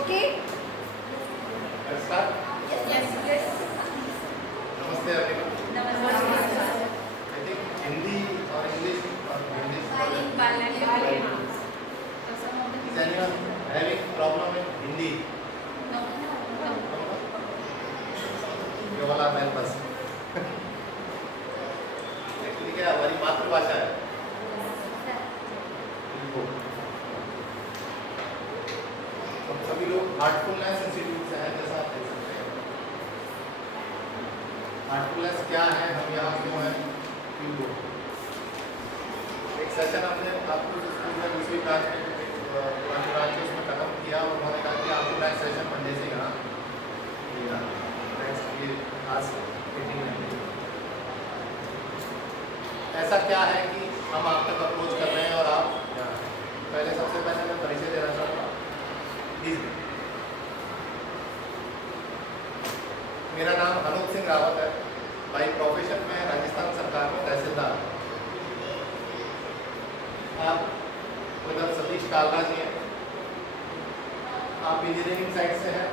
Okay? Start. Yes. Yes. Namaste everyone. Namaste. I think Hindi or English or English. Bilingual. Is anyone having problem in Hindi? No. ये वाला मेरे पास. Actually क्या हमारी मातृभाषा है. हम सभी लोग हार्टफुलनेस इंस्टीट्यूट से हैं, जैसा आप देख सकते हैं. हार्टफुलनेस क्या है, हम यहाँ क्यों हैं, एक सेशन हमने आपको स्कूल में दूसरी क्लास में पुरानी ब्रांच है उसमें खत्म किया और उन्होंने कहा कि आपको नेक्स्ट सेशन मंडे से यहाँ नेक्स्ट ये आज मीटिंग में. ऐसा क्या है कि हम आप तक अप्रोच कर रहे हैं और आप यहाँ. पहले सबसे पहले मैं परिचय देना चाहूँगा. प्लीज. मेरा नाम अनूप सिंह रावत है. बाई प्रोफेशन में राजस्थान सरकार में तहसीलदार. आप उधर सतीश कालरा जी हैं. आप इंजीनियरिंग साइड से हैं,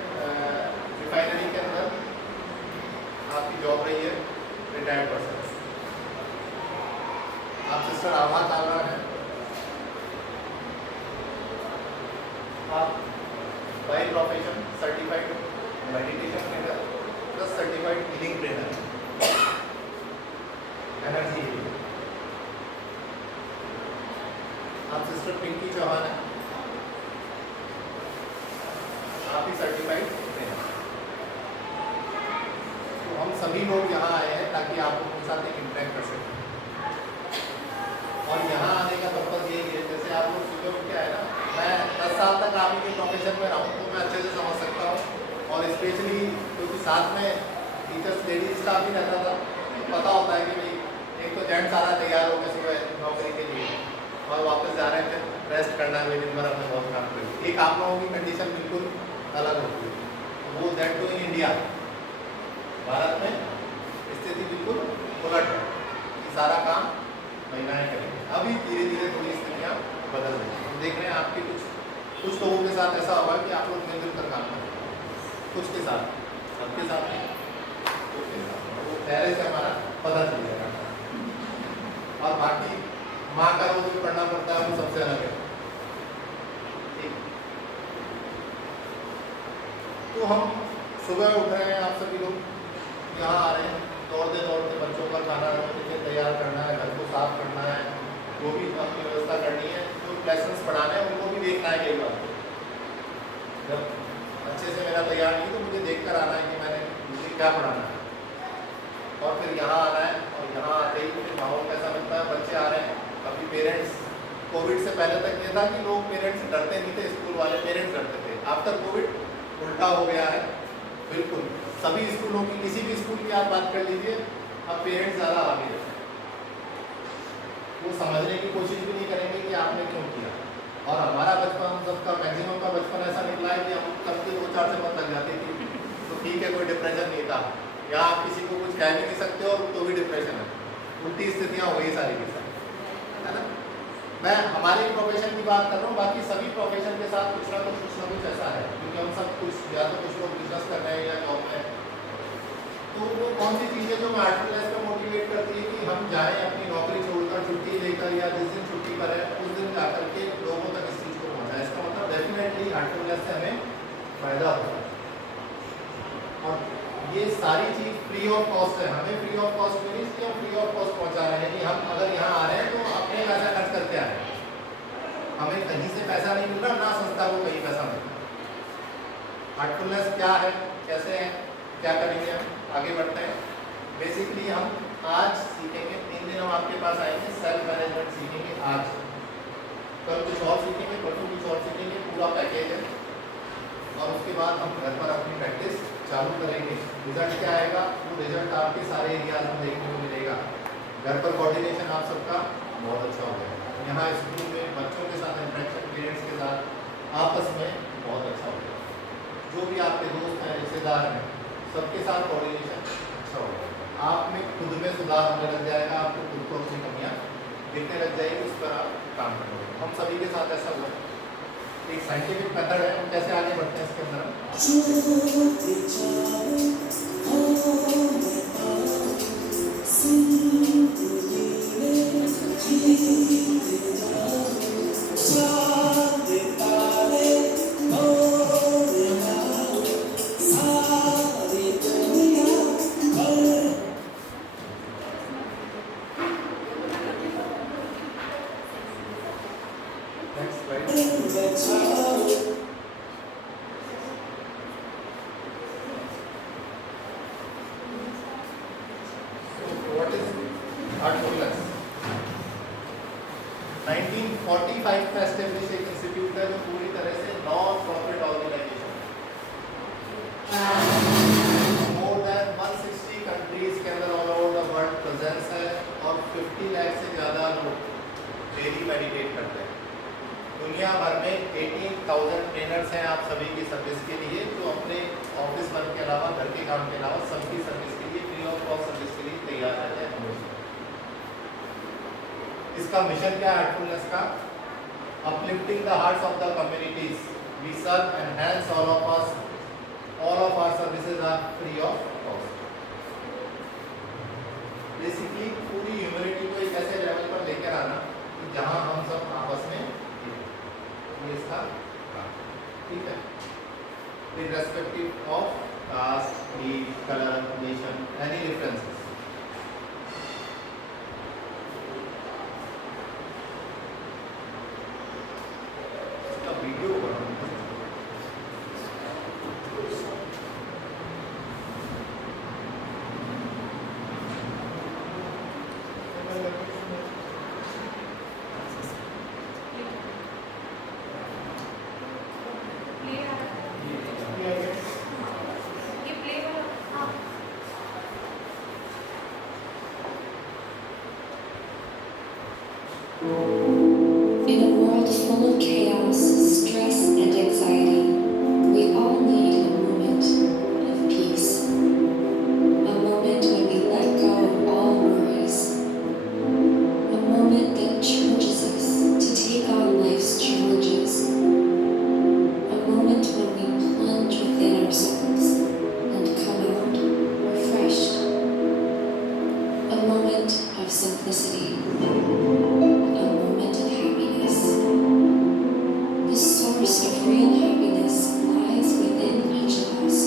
रिफाइनरी के अंदर आपकी जॉब रही है, रिटायर्ड पर्सन. आप सिस्टर आभा कालरा हैं. आप by profession certified meditation trainer plus certified healing trainer, energy healing. आप सिस्टर पिंकी चौहान हैं. आप ही सर्टिफाइड ट्रेनर. तो हम सभी लोग यहाँ आए हैं ताकि आप लोगों के साथ एक इंटरेक्ट कर सकें. और यहाँ आने का पर्पज यही है, जैसे आप लोग सुबह उठ के आए ना, मैं 10 साल तक आप ही के प्रोफेशन में रहा हूँ तो मैं अच्छे से समझ सकता हूँ. और स्पेशली क्योंकि साथ में टीचर्स लेडीज स्टाफ भी रहता था, पता होता है कि भाई एक तो जेंट्स सारा तैयार हो गए सुबह नौकरी के लिए और वापस जा रहे थे, रेस्ट करना है, दिन भर हमने बहुत काम कर. एक आप लोगों की कंडीशन बिल्कुल अलग होती है. तो वो that too in India, Bharat में स्थिति बिल्कुल उलट है कि सारा काम महिलाएं करेंगे. अभी धीरे धीरे थोड़ी स्थितियाँ बदल रही हैं. हम देख रहे हैं आपके कुछ लोगों के साथ ऐसा हुआ कि आप लोग मिलजुल कर काम करें. कुछ के साथ, सबके साथ नहीं, कुछ के साथ. वो पहले से हमारा पता चल जाएगा. और बाकी माँ का रोज जो पढ़ना पड़ता है वो सबसे अलग है. ठीक. तो हम सुबह उठ रहे हैं, आप सभी लोग यहाँ आ रहे हैं, दौड़ते दौड़ते बच्चों का खाना तैयार करना है, घर को साफ करना है, वो भी अपनी व्यवस्था करनी है. जो लेसन्स पढ़ाने हैं उनको भी देखना है. कई बार जब अच्छे से मेरा तैयार नहीं तो मुझे देख कर आना है कि मुझे क्या पढ़ाना है. और फिर यहाँ आना है और यहाँ आते ही फिर माहौल कैसा मिलता है. बच्चे आ रहे हैं. अभी पेरेंट्स, कोविड से पहले तक ये था कि लोग पेरेंट्स डरते नहीं थे, स्कूल वाले पेरेंट्स डरते थे. आफ्टर कोविड उल्टा हो गया है. बिल्कुल सभी स्कूलों की, किसी भी स्कूल की आप बात कर लीजिए, अब पेरेंट्स ज़्यादा आगे रहते हैं. वो समझने की कोशिश भी नहीं करेंगे कि आपने क्यों किया. और हमारा बचपन, हम सबका मैक्सिमम का बचपन ऐसा निकला है कि हम सबके 2-4 से मत लग जाती थी तो ठीक है, कोई डिप्रेशन नहीं था. या आप किसी को कुछ कह भी नहीं सकते और तो भी डिप्रेशन है. उल्टी स्थितियाँ हो गई सारी की सारी, है ना. मैं हमारे प्रोफेशन की बात कर रहा हूँ, बाकी सभी प्रोफेशन के साथ कुछ ना कुछ ऐसा है. क्योंकि हम सब कुछ, या तो कुछ लोग बिजनेस कर रहे हैं या जॉब में. तो वो कौन सी चीज़ें जो हार्टफुलनेस को मोटिवेट करती है कि हम जाएं अपनी नौकरी छोड़कर, छुट्टी लेकर, या जिस दिन छुट्टी पर है उस दिन जाकर के लोगों तक इस चीज़ को पहुँचाएं. इसका मतलब डेफिनेटली हार्टफुलनेस से हमें फ़ायदा होता है. और ये सारी चीज़ फ्री ऑफ कॉस्ट है. हमें फ्री ऑफ कॉस्ट मिली इसलिए हम फ्री ऑफ कॉस्ट पहुँचा रहे हैं कि हम अगर यहाँ आ रहे हैं तो अपने पैसा खर्च करके आ रहे हैं. हमें कहीं से पैसा नहीं मिल रहा, ना संस्था को कहीं पैसा मिल रहा. हार्टफुलनेस क्या है, कैसे है, क्या करेंगे, हम आगे बढ़ते हैं. बेसिकली हम आज सीखेंगे, 3 दिन हम आपके पास आएंगे, सेल्फ मैनेजमेंट सीखेंगे आज. कल कुछ और सीखेंगे, परसों कुछ और सीखेंगे, पूरा पैकेज है. और उसके बाद हम घर पर अपनी प्रैक्टिस चालू करेंगे. रिजल्ट क्या आएगा, वो रिजल्ट आपके सारे एरियाज में देखने को मिलेगा. घर पर कोऑर्डिनेशन आप सबका बहुत अच्छा हो जाएगा. यहाँ स्कूल में बच्चों के साथ इंटरेक्शन, पेरेंट्स के साथ आपस में बहुत अच्छा हो जाएगा. जो भी आपके दोस्त हैं, रिश्तेदार हैं, सबके साथ कोऑर्डिनेशन अच्छा हो जाएगा. आप में खुद में सुधार होने लग जाएगा. आपको खुद को अपनी कमियाँ दिखने लग जाएगी, उस पर आप काम करोगे. हम सभी के साथ ऐसा हुआ. एक साइंटिफिक मेथड है, हम कैसे आगे बढ़ते हैं इसके अंदर। Next slide. What is heartfulness? 1945 में एस्टेब्लिश एक इंस्टीट्यूट है जो पूरी तरह से non profit organisation, more than 160 countries के अंदर all over the world presence है और 50 लाख से ज़्यादा लोग डेली मेडिटेट करते हैं। दुनिया भर में 18,000 ट्रेनर्स हैं आप सभी की सर्विस के लिए, जो अपने ऑफिस वर्क के अलावा घर के काम के अलावा सबकी सर्विस के लिए फ्री ऑफ कॉस्ट सर्विस के लिए तैयार रहते हैं हमेशा। इसका मिशन क्या है हार्टफुलनेस का? Uplifting the hearts of the communities we serve and hence all of our services are free of cost. Basically पूरी ह्यूमैनिटी को एक ऐसे लेवल पर लेकर आना कि जहां हम सब आपस में ये इसका ठीक है, irrespective of caste, creed, color, nation, any differences. इसका वीडियो बनाऊंगा। In a world full of chaos, stress, and anxiety, we all need a moment of peace. A moment when we let go of all worries. A moment that charges us to take on life's challenges. A moment when we plunge within ourselves and come out refreshed. A moment of simplicity. Real happiness lies within each of us,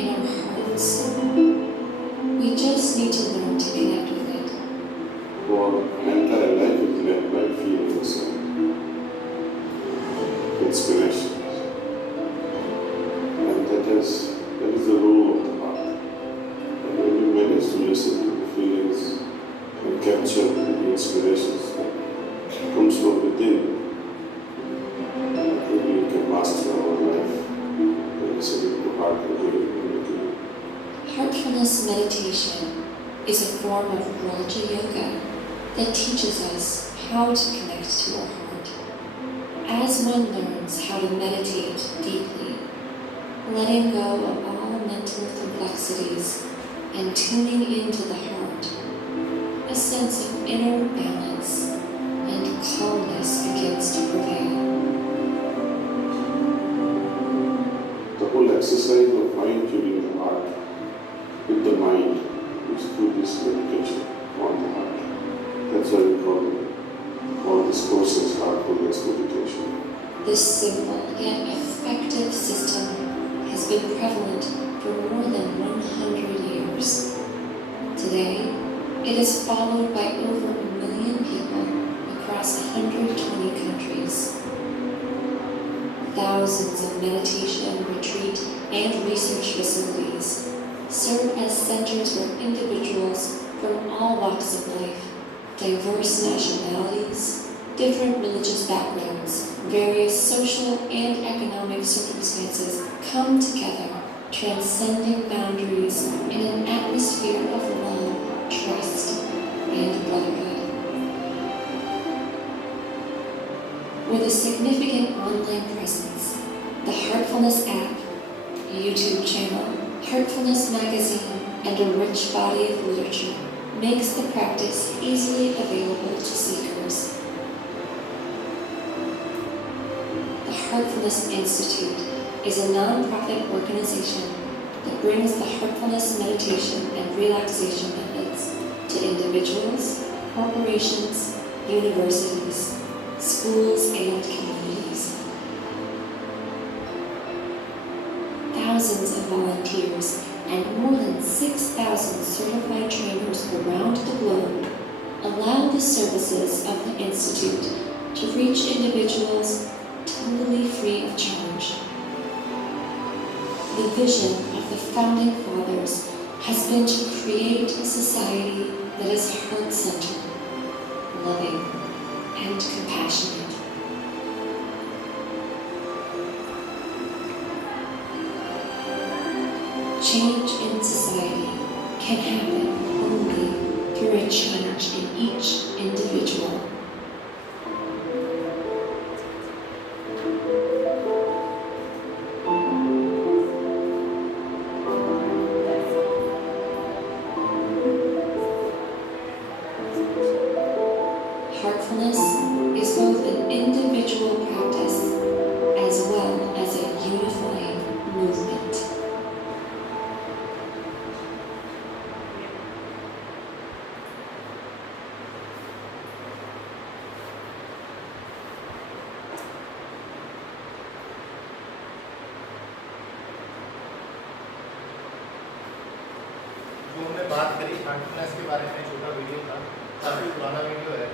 in our hearts. We just need to learn to connect with it. Our entire life is led by feelings and inspirations. And that is the role of the heart. And when we manage to listen to the feelings and capture the inspirations that comes from within, master our life and listening to heart and hearing. Heartfulness meditation is a form of Raja Yoga that teaches us how to connect to our heart. As one learns how to meditate deeply, letting go of all mental complexities and tuning into the heart, a sense of inner balance and calmness begins to prevail. The whole exercise of fine-tuning the heart with the mind is through this meditation on the heart. That's why we call all this process heartfulness meditation. This simple yet effective system has been prevalent for more than 100 years. Today, it is followed by over 1 million people across 120 countries. Thousands of meditation, retreat, and research facilities serve as centers where individuals from all walks of life, diverse nationalities, different religious backgrounds, various social and economic circumstances come together, transcending boundaries in an atmosphere of love, trust, and brotherhood. With a significant online presence, the Heartfulness app, YouTube channel, Heartfulness magazine, and a rich body of literature makes the practice easily available to seekers. The Heartfulness Institute is a non-profit organization that brings the heartfulness meditation and relaxation methods to individuals, corporations, universities, schools, and communities. Thousands of volunteers and more than 6,000 certified trainers around the globe allow the services of the Institute to reach individuals totally free of charge. The vision of the Founding Fathers has been to create a society that is heart-centered, loving, and compassionate. Change in society can happen only through a change in each individual. Heartfulness is both an individual practice as well as a unifying movement. जो हमने बात करी Heartfulness के बारे में, छोटा video था, काफ़ी पुराना वीडियो है।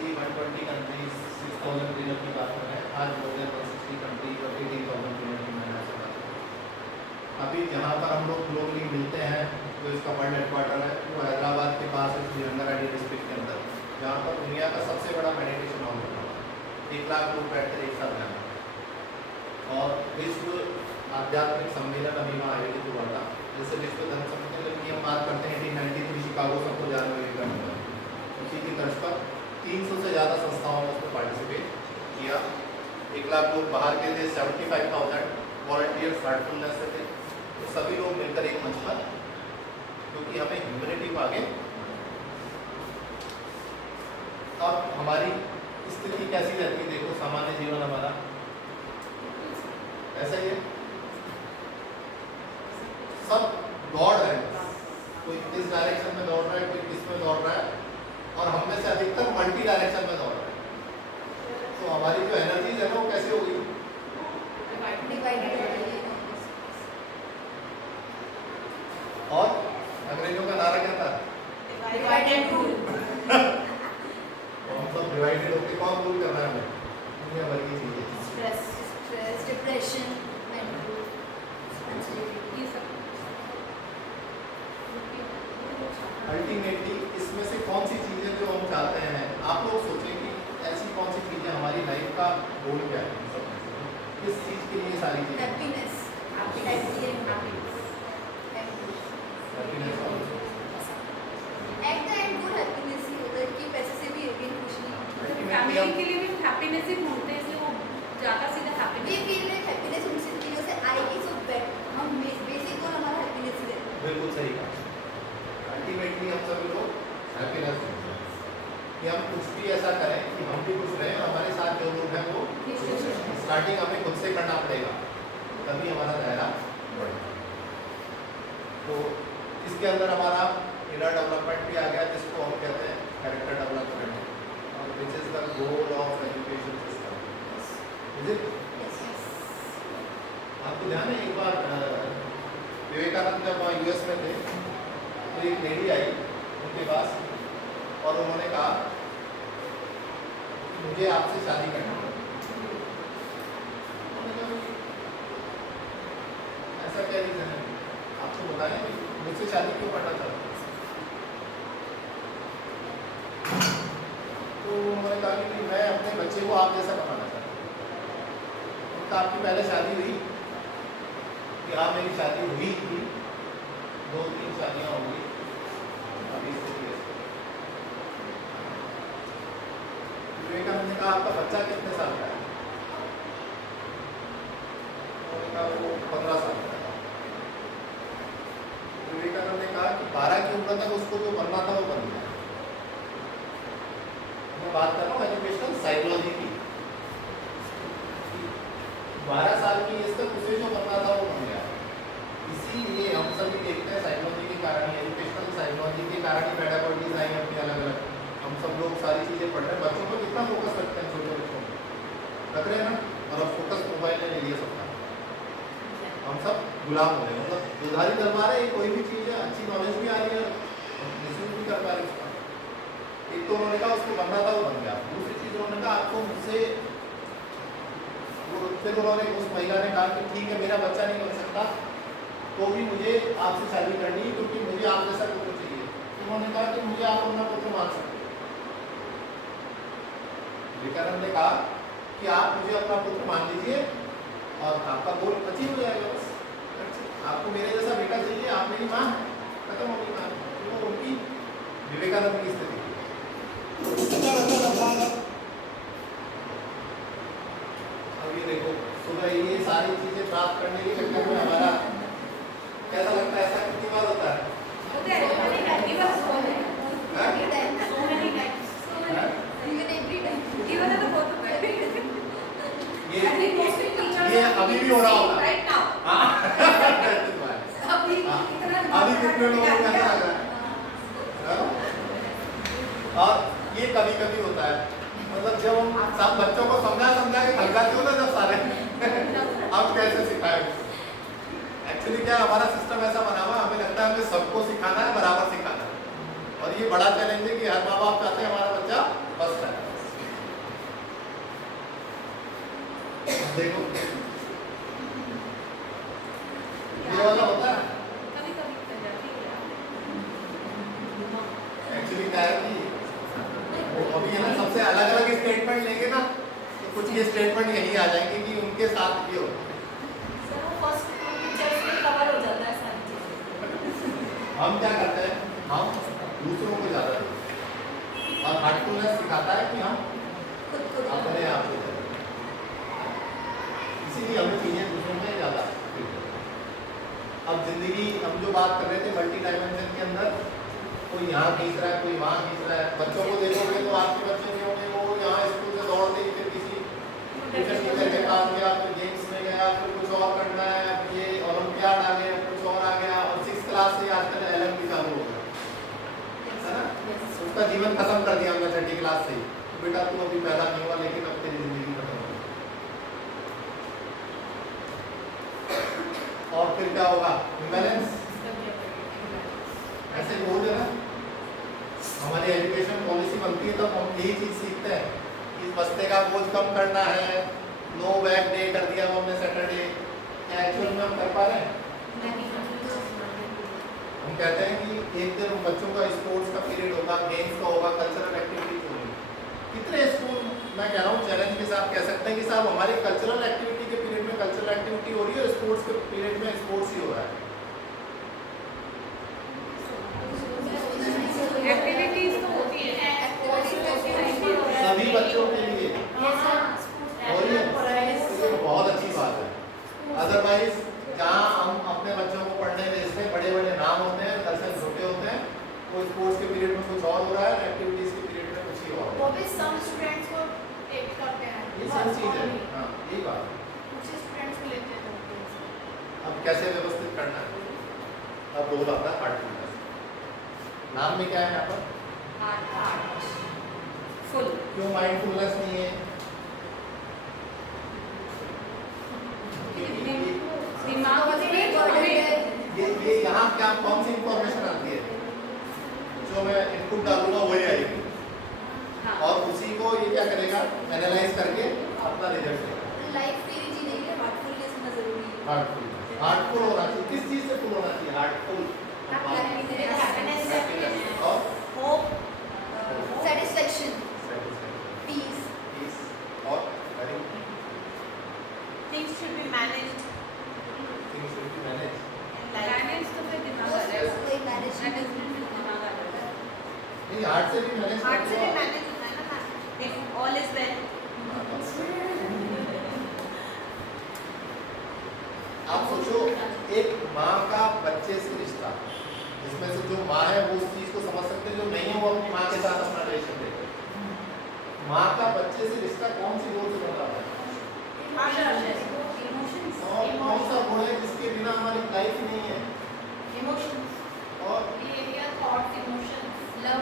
120 कंट्रीज 6,000 ट्रेनर की बात कर रहे हैं। आज मोर देन 160 कंट्रीज और 18,000 ट्रेनर की मैंने आपसे बात की। अभी जहाँ पर हम लोग ग्लोबली मिलते हैं, जो इसका वर्ल्ड हेडक्वार्टर है, वो हैदराबाद के पास है, श्रीरंगारेड्डी डिस्ट्रिक्ट के अंदर, जहाँ पर दुनिया का सबसे बड़ा मेडिटेशन हॉल बना हुआ है। 1 लाख लोग बैठकर एक साथ जाना। और विश्व आध्यात्मिक सम्मेलन अभी वहाँ आयोजित हुआ था, जैसे विश्व धर्म सम्मेलन की हम बात करते हैं 1893 शिकागो सबको जानकारी करना। उसी की तर्ज पर 300 से ज़्यादा संस्थाओं ने उसमें पार्टिसिपेट किया। 1 लाख लोग बाहर के थे, 75,000 वॉलंटियर्स हार्टफुलनेस से थे। तो सभी लोग मिलकर एक मंच पर, क्योंकि हमें ह्यूमैनिटी को आगे। अब हमारी स्थिति कैसी रहती है, देखो सामान्य जीवन हमारा ऐसा ही है, सब दौड़ रहे हैं, कोई किस डायरेक्शन में दौड़ रहा है, कोई किस में दौड़ रहा है, और हम में से अधिकतर मल्टी डायरेक्शन में दौड़ रहे हैं। तो हमारी जो एनर्जीज है ना, वो कैसे होगी, और अंग्रेजों का नारा क्या था, डिवाइड एंड रूल। तो हम सब डिवाइडेड होकर कौन रूल कर रहा है हमें, दुनिया भर की चीजें। स्ट्रेस, डिप्रेशन, ये सब। अल्टीमेटली इसमें से कौन सी चीज़ें जो हम चाहते हैं, आप लोग सोचें कि ऐसी कौन सी चीज़ें, हमारी लाइफ का गोल क्या है, सब में से किस चीज़ के लिए सारी चीज़ें, हैप्पीनेस, हैप्पीनेस और एट द एंड वो हैप्पीनेस ही होता है कि पैसे से भी यकीन कुछ नहीं। अल्टीमेटली फैमिली के लिए भी हैप्पीनेस ही ढूंढते हैं, इसलिए वो ज़्यादा सीधा ये हैप्पीनेस। फील में हैप्पीनेस उन सब चीज़ों से आएगी, सो हम बेसिक गोल हमारा हैप्पीनेस ही है। बिल्कुल सही कहा। अल्टीमेटली हम सभी लोग हैप्पीनेस कि हम कुछ भी ऐसा करें कि हम भी खुश रहें, और हमारे साथ जो लोग हैं वो स्टार्टिंग हमें खुद से करना पड़ेगा, तभी हमारा दायरा बढ़ेगा। तो इसके अंदर हमारा इनर डेवलपमेंट भी आ गया, जिसको हम कहते हैं कैरेक्टर डेवलपमेंट, और which is the goal of education system. आपको ध्यान है, एक बार विवेकानंद जब वहाँ यूएस में थे, तो एक लेडी आई उनके पास और उन्होंने कहा मुझे आपसे शादी करनी है। उन्होंने कहा ऐसा क्या रीज़न है, आपको बताएं कि मुझसे शादी क्यों करना चाहते हैं। तो उन्होंने कहा कि मैं अपने बच्चे को आप जैसा बनाना चाहता हूँ। उनका आपकी पहले शादी हुई कि हाँ मेरी शादी हुई थी, 2-3 शादियाँ हो गई, अभी स्थिति है। विवेकानंद ने कहा आपका बच्चा कितने साल का है, उन्होंने कहा वो 15 साल का है। विवेकानंद ने कहा कि 12 की उम्र तक उसको जो बनना था वो बन गया। मैं बात कर रहा हूँ एजुकेशनल साइकोलॉजी की। 12 साल की एज तक उसे जो करना था वो बन गया। इसीलिए हम सभी देखते हैं साइकोलॉजी के कारण ही, एजुकेशनल साइकोलॉजी के कारण ही पेडागोजीज आई हैं अपनी अलग अलग। हम सब लोग सारी चीज़ें पढ़ रहे हैं, बच्चों पर कितना फोकस रखते हैं, छोटे बच्चों पर रख रहे हैं ना, और अब फोकस मोबाइल ने ले लिया सबका। हम सब गुलाम हो रहे हैं, मतलब दुधारी तलवार है, कोई भी चीज़ है, अच्छी नॉलेज भी आ रही है, मिसयूज भी कर पा रहे उसका। एक तो उन्होंने कहा उसको बनना था वो बन गया, दूसरी चीज़ उन्होंने कहा आपको मुझसे, फिर उन्होंने उस महिला ने कहा कि ठीक है मेरा बच्चा नहीं बन सकता तो भी मुझे आपसे शादी करनी है क्योंकि मुझे आप जैसा पुत्र चाहिए। तो उन्होंने कहा कि मुझे आप अपना पुत्र मान सकते हैं। विवेकानंद ने कहा कि आप मुझे अपना पुत्र मान लीजिए और आपका गोल अचीव हो जाएगा। बस आपको मेरे जैसा बेटा चाहिए, आप मेरी माँ, खत्म हो गई बात। तो उनकी विवेकानंद की स्थिति अब ये देखो, सुबह ये सारी चीजें प्राप्त करने के चक्कर में हमारा कैसा लगता है, ऐसा कितनी बार होता है? होता है, so many times. Give us so many हाँ? times. So many times. हाँ? Even every time. Give us तो बहुत होता है. And we mostly teachers ये are अभी भी हो रहा होगा। right now. हाँ? अभी हाँ। इतना अभी कितने लोगों को ऐसा लग रहा है? हाँ? और ये कभी कभी होता है, मतलब जब हम सब बच्चों को समझा के भड़काते हो ना जब सारे अब कैसे सिखाए। एक्चुअली क्या हमारा सिस्टम ऐसा बना हुआ, हमें लगता है हमें सबको सिखाना है, बराबर सिखाना है, और ये बड़ा चैलेंज है कि हर माँ बाप चाहते हैं हमारा बच्चा फर्स्ट है। देखो ये वाला होता है कभी कभी कर जाती है. एक्चुअली क्या है कि वो अभी है ना सबसे अलग अलग स्टेटमेंट लेंगे ना तो कुछ ये स्टेटमेंट यही आ जाएंगे कि उनके साथ ये हो। सर वो फर्स्ट टीचर्स में कवर हो जाता है सारी चीजें. हम क्या करते हैं, हम दूसरों को ज़्यादा देते हैं और हार्टफुलनेस सिखाता है कि हम खुद को अपने आप को करें, इसीलिए हमें चीज़ें दूसरों में ज़्यादा। अब जिंदगी हम जो बात कर रहे थे मल्टी डायमेंशन के अंदर, कोई यहाँ खींच रहा है, कोई वहाँ खींच रहा है। बच्चों को देखोगे तो आपके बच्चे नहीं होंगे, वो यहाँ स्कूल से दौड़ते ही फिर किसी ट्यूशन टीचर के पास गया, फिर गेम्स में गया, फिर कुछ और करना है, ये ओलंपियाड आ गया, कुछ और आ गया, और 6th क्लास से आजकल LM भी चालू हो गया, है ना? उसका जीवन खत्म कर दिया हमने 6ठी क्लास से ही। बेटा तू अभी पैदा नहीं हुआ लेकिन अब तेरी जिंदगी खत्म हो गई। और फिर क्या होगा, इम्बैलेंस। ऐसे बोल देना, हमारी एजुकेशन पॉलिसी बनती है तब हम यही चीज सीखते हैं कि बस्ते का बोझ कम करना है, नो बैग डे कर दिया वो हमने सैटरडे। क्या एक्चुअल में हम कर पा रहे हैं? हम कहते हैं कि एक दिन बच्चों का स्पोर्ट्स का पीरियड होगा, गेम्स का होगा, कल्चरल एक्टिविटीज होगी। कितने स्कूल, मैं कह रहा हूँ चैलेंज के साथ कह सकते हैं कि साहब हमारे कल्चरल एक्टिविटी के पीरियड में कल्चरल एक्टिविटी हो रही है और स्पोर्ट्स के पीरियड में स्पोर्ट्स ही हो रहा है। एक्टिविटीज तो होती है, सभी बच्चों के लिए हो रही है, तो ये बहुत अच्छी बात है। अदरवाइज जहाँ हम अपने बच्चों को पढ़ने भेजते हैं, बड़े बड़े नाम होते हैं, दर्शन छोटे होते हैं, वो स्पोर्ट्स के पीरियड में कुछ और हो रहा है, एक्टिविटीज के पीरियड में कुछ ही और हो रहा वो भी सम स्टूडेंट्स को टेक करते हैं। है। ये सही चीज़ है। हाँ यही बात है। कुछ स्टूडेंट्स को लेते हैं। अब कैसे व्यवस्थित करना है, अब रोल आता है हार्टफुलनेस। नाम में क्या है यहाँ पर? फुल. क्यों माइंडफुलनेस नहीं है? दिमाग में ये यहाँ क्या कौन सी इंफॉर्मेशन आती है, जो मैं इनपुट डालूंगा वही आएगी, और उसी को ये क्या करेगा, एनालाइज करके अपना रिजल्ट देगा। लाइफ तेरी जीने के लिए हार्टफुलनेस होना जरूरी है। हार्टफुल होना चाहिए। किस चीज से फुल होना चाहिए? हार्टफुल और hope, satisfaction, satisfaction, peace. peace और very Things should be managed. things will be managed। Manage तो फिर दिमाग आ जाएगा. कोई मैनेजमेंट Management में दिमाग आ जाएगा. नहीं हार्ट से भी मैनेज हार्ट से भी मैनेज होता है ना. If all is well. आप सोचो एक माँ का बच्चे से रिश्ता, जिसमें से जो माँ है वो उस चीज को समझ सकते हैं, जो नहीं है वो अपनी माँ के साथ अपना रिलेशन देते हैं। माँ का बच्चे से रिश्ता कौन सी रोल से बन रहा है? लाइफ ही नहीं है। इमोशंस, और behaviour, thoughts, emotions, love,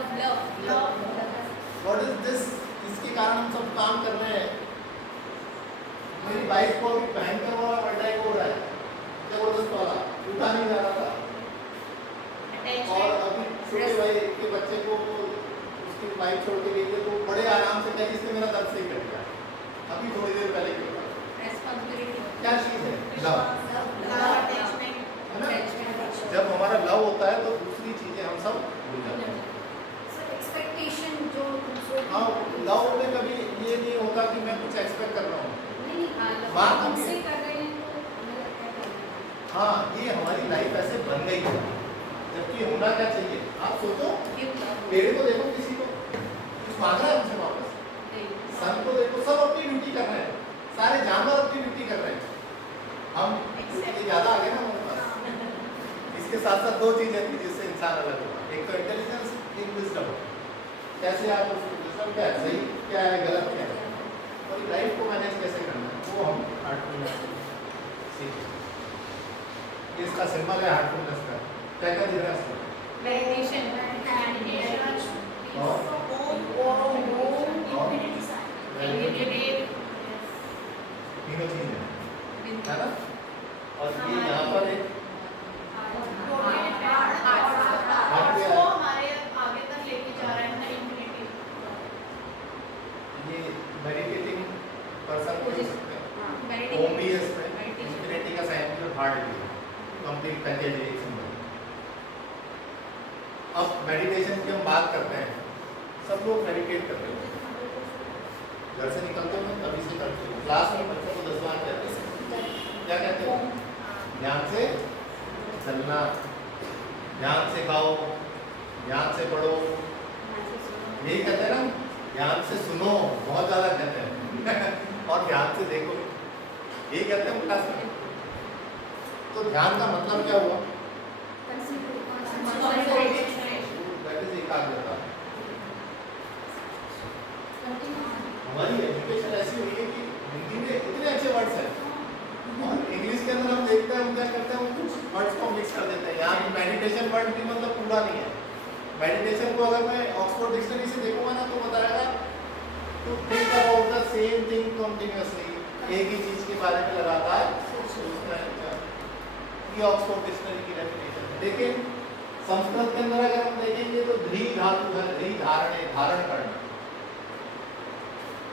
what is this, इसके कारण हम सब काम कर रहे हैं। मेरी वाइफ को अभी भयंकर वाला अटैक हो रहा है, जबरदस्त वाला, उठा नहीं जा रहा था। और अभी छोटे भाई के बच्चे को उसकी वाइफ छोड़ के गई है, तो बड़े आराम से कही इससे मेरा दर्द सही कर गया। अभी थोड़ी देर पहले की बात है। रेस्पॉन्सिबिलिटी, क्या चीज़ है? लव। अटैचमेंट, है ना? जब हमारा लव होता है तो दूसरी चीजें हम सब भूल जाते हैं। एक्सपेक्टेशन जो दूसरों की- हाँ, लव में कभी ये नहीं होता कि मैं कुछ एक्सपेक्ट कर रहा हूँ। नहीं, बात हमसे होती है। कर रहे हैं तो हमें लगता है करना। हाँ, ये हमारी लाइफ ऐसे बन गई है, जबकि होना क्या चाहिए। आप सोचो, पेड़ को देखो, किसी को कुछ मांग रहा है हमसे वापस, सन को देखो, सब अपनी ड्यूटी कर रहे हैं, सारे जानवर अपनी ड्यूटी कर रहे हैं। हम ये ज्यादा आगे ना हमारे पास। इसके साथ साथ दो चीजें थी जिससे इंसान अलग हुआ, एक तो इंटेलिजेंस, एक विजडम। कैसे आप उसको विजडम क्या है, सही क्या है, गलत क्या है, और लाइफ को मैनेज कैसे करना है, वो हम हार्टफुलनेस सीखें। इसका सिंबल है हार्टफुलनेस का, क्या क्या दिख रहा है इसमें? मेडिटेशन, तीनों चीजें है ना। और ये यहाँ पर एक वो हमारे आगे तक लेके जा रहा है इंफिनिटी। ये मेडिटेटिंग पर्सन को हो सकते हैं। ओम भी है इसमें, इंफिनिटी का साइन भी, हार्ट भी, कंप्लीट पैकेज एक सिंबल। अब मेडिटेशन की हम बात करते हैं, सब लोग मेडिटेट करते हैं, घर से निकलते हो तभी से करते हो। क्लास में बच्चों को 10 बार कहते हैं, क्या कहते हो? ध्यान से चलना, ध्यान से खाओ, ध्यान से पढ़ो, यही कहते हैं ना। ध्यान से सुनो, बहुत ज़्यादा कहते हैं और ध्यान से देखो, यही कहते हैं क्लास में। तो ध्यान का मतलब क्या हुआ? दैट इज एकाग्रता। हमारी एजुकेशन ऐसी हुई है कि हिंदी में इतने अच्छे वर्ड्स हैं और इंग्लिश के अंदर हम देखते हैं, हम क्या करते हैं, हम कुछ वर्ड्स को मिक्स कर देते हैं। यहाँ मेडिटेशन वर्ड भी मतलब पूरा नहीं है। मेडिटेशन को अगर मैं ऑक्सफोर्ड डिक्शनरी से देखूंगा ना तो बताएगा to think about the same thing continuously, एक ही चीज के बारे में लगातार सोचना है। ये ऑक्सफोर्ड डिक्शनरी की डेफिनेशन है। लेकिन संस्कृत के अंदर अगर हम देखेंगे तो ध्री धातु है, ध्री धारणे, धारण करना।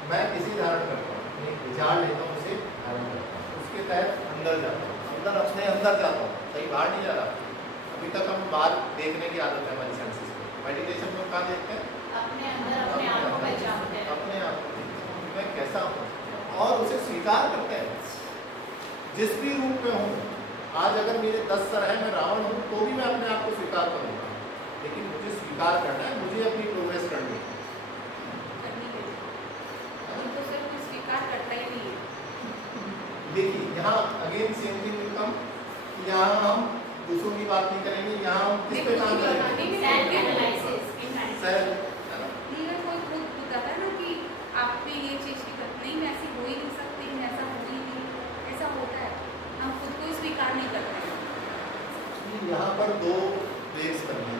मैं किसी धारण करता हूँ, एक विचार लेता हूँ, उसे धारण करता हूँ, उसके तहत अंदर जाता हूँ, अंदर अपने अंदर जाता हूँ, कहीं बाहर नहीं जा रहा। अभी तक हम बाहर देखने की आदत है हमारी सेंसेस में। मेडिटेशन में कहाँ देखते हैं? अपने अंदर अपने आप को पहचानते हैं, अपने आप को देखते हैं, मैं कैसा हूँ, और उसे स्वीकार करते हैं जिस भी रूप में हूँ। आज अगर मेरे 10 सर हैं, मैं रावण हूँ, तो भी मैं अपने आप को स्वीकार करूँगा। लेकिन मुझे स्वीकार करना है, मुझे अपनी प्रोग्रेस करनी है। तो सिर्फ स्वीकार करता ही नहीं है। देखिए यहाँ again same thing will come. यहाँ हम दूसरों की बात नहीं करेंगे, यहाँ हम किस पे काम करेंगे? सेल्फ एनालिसिस, सेल्फ, है ना? इवन कोई खुद बताता है ना कि आप पे ये चीज़ की नहीं, मैं ऐसी हो ही नहीं सकती, मैं ऐसा हो ही नहीं, ऐसा होता है, हम खुद को स्वीकार नहीं करते हैं। यहाँ पर 2 वेव्स बनी हैं,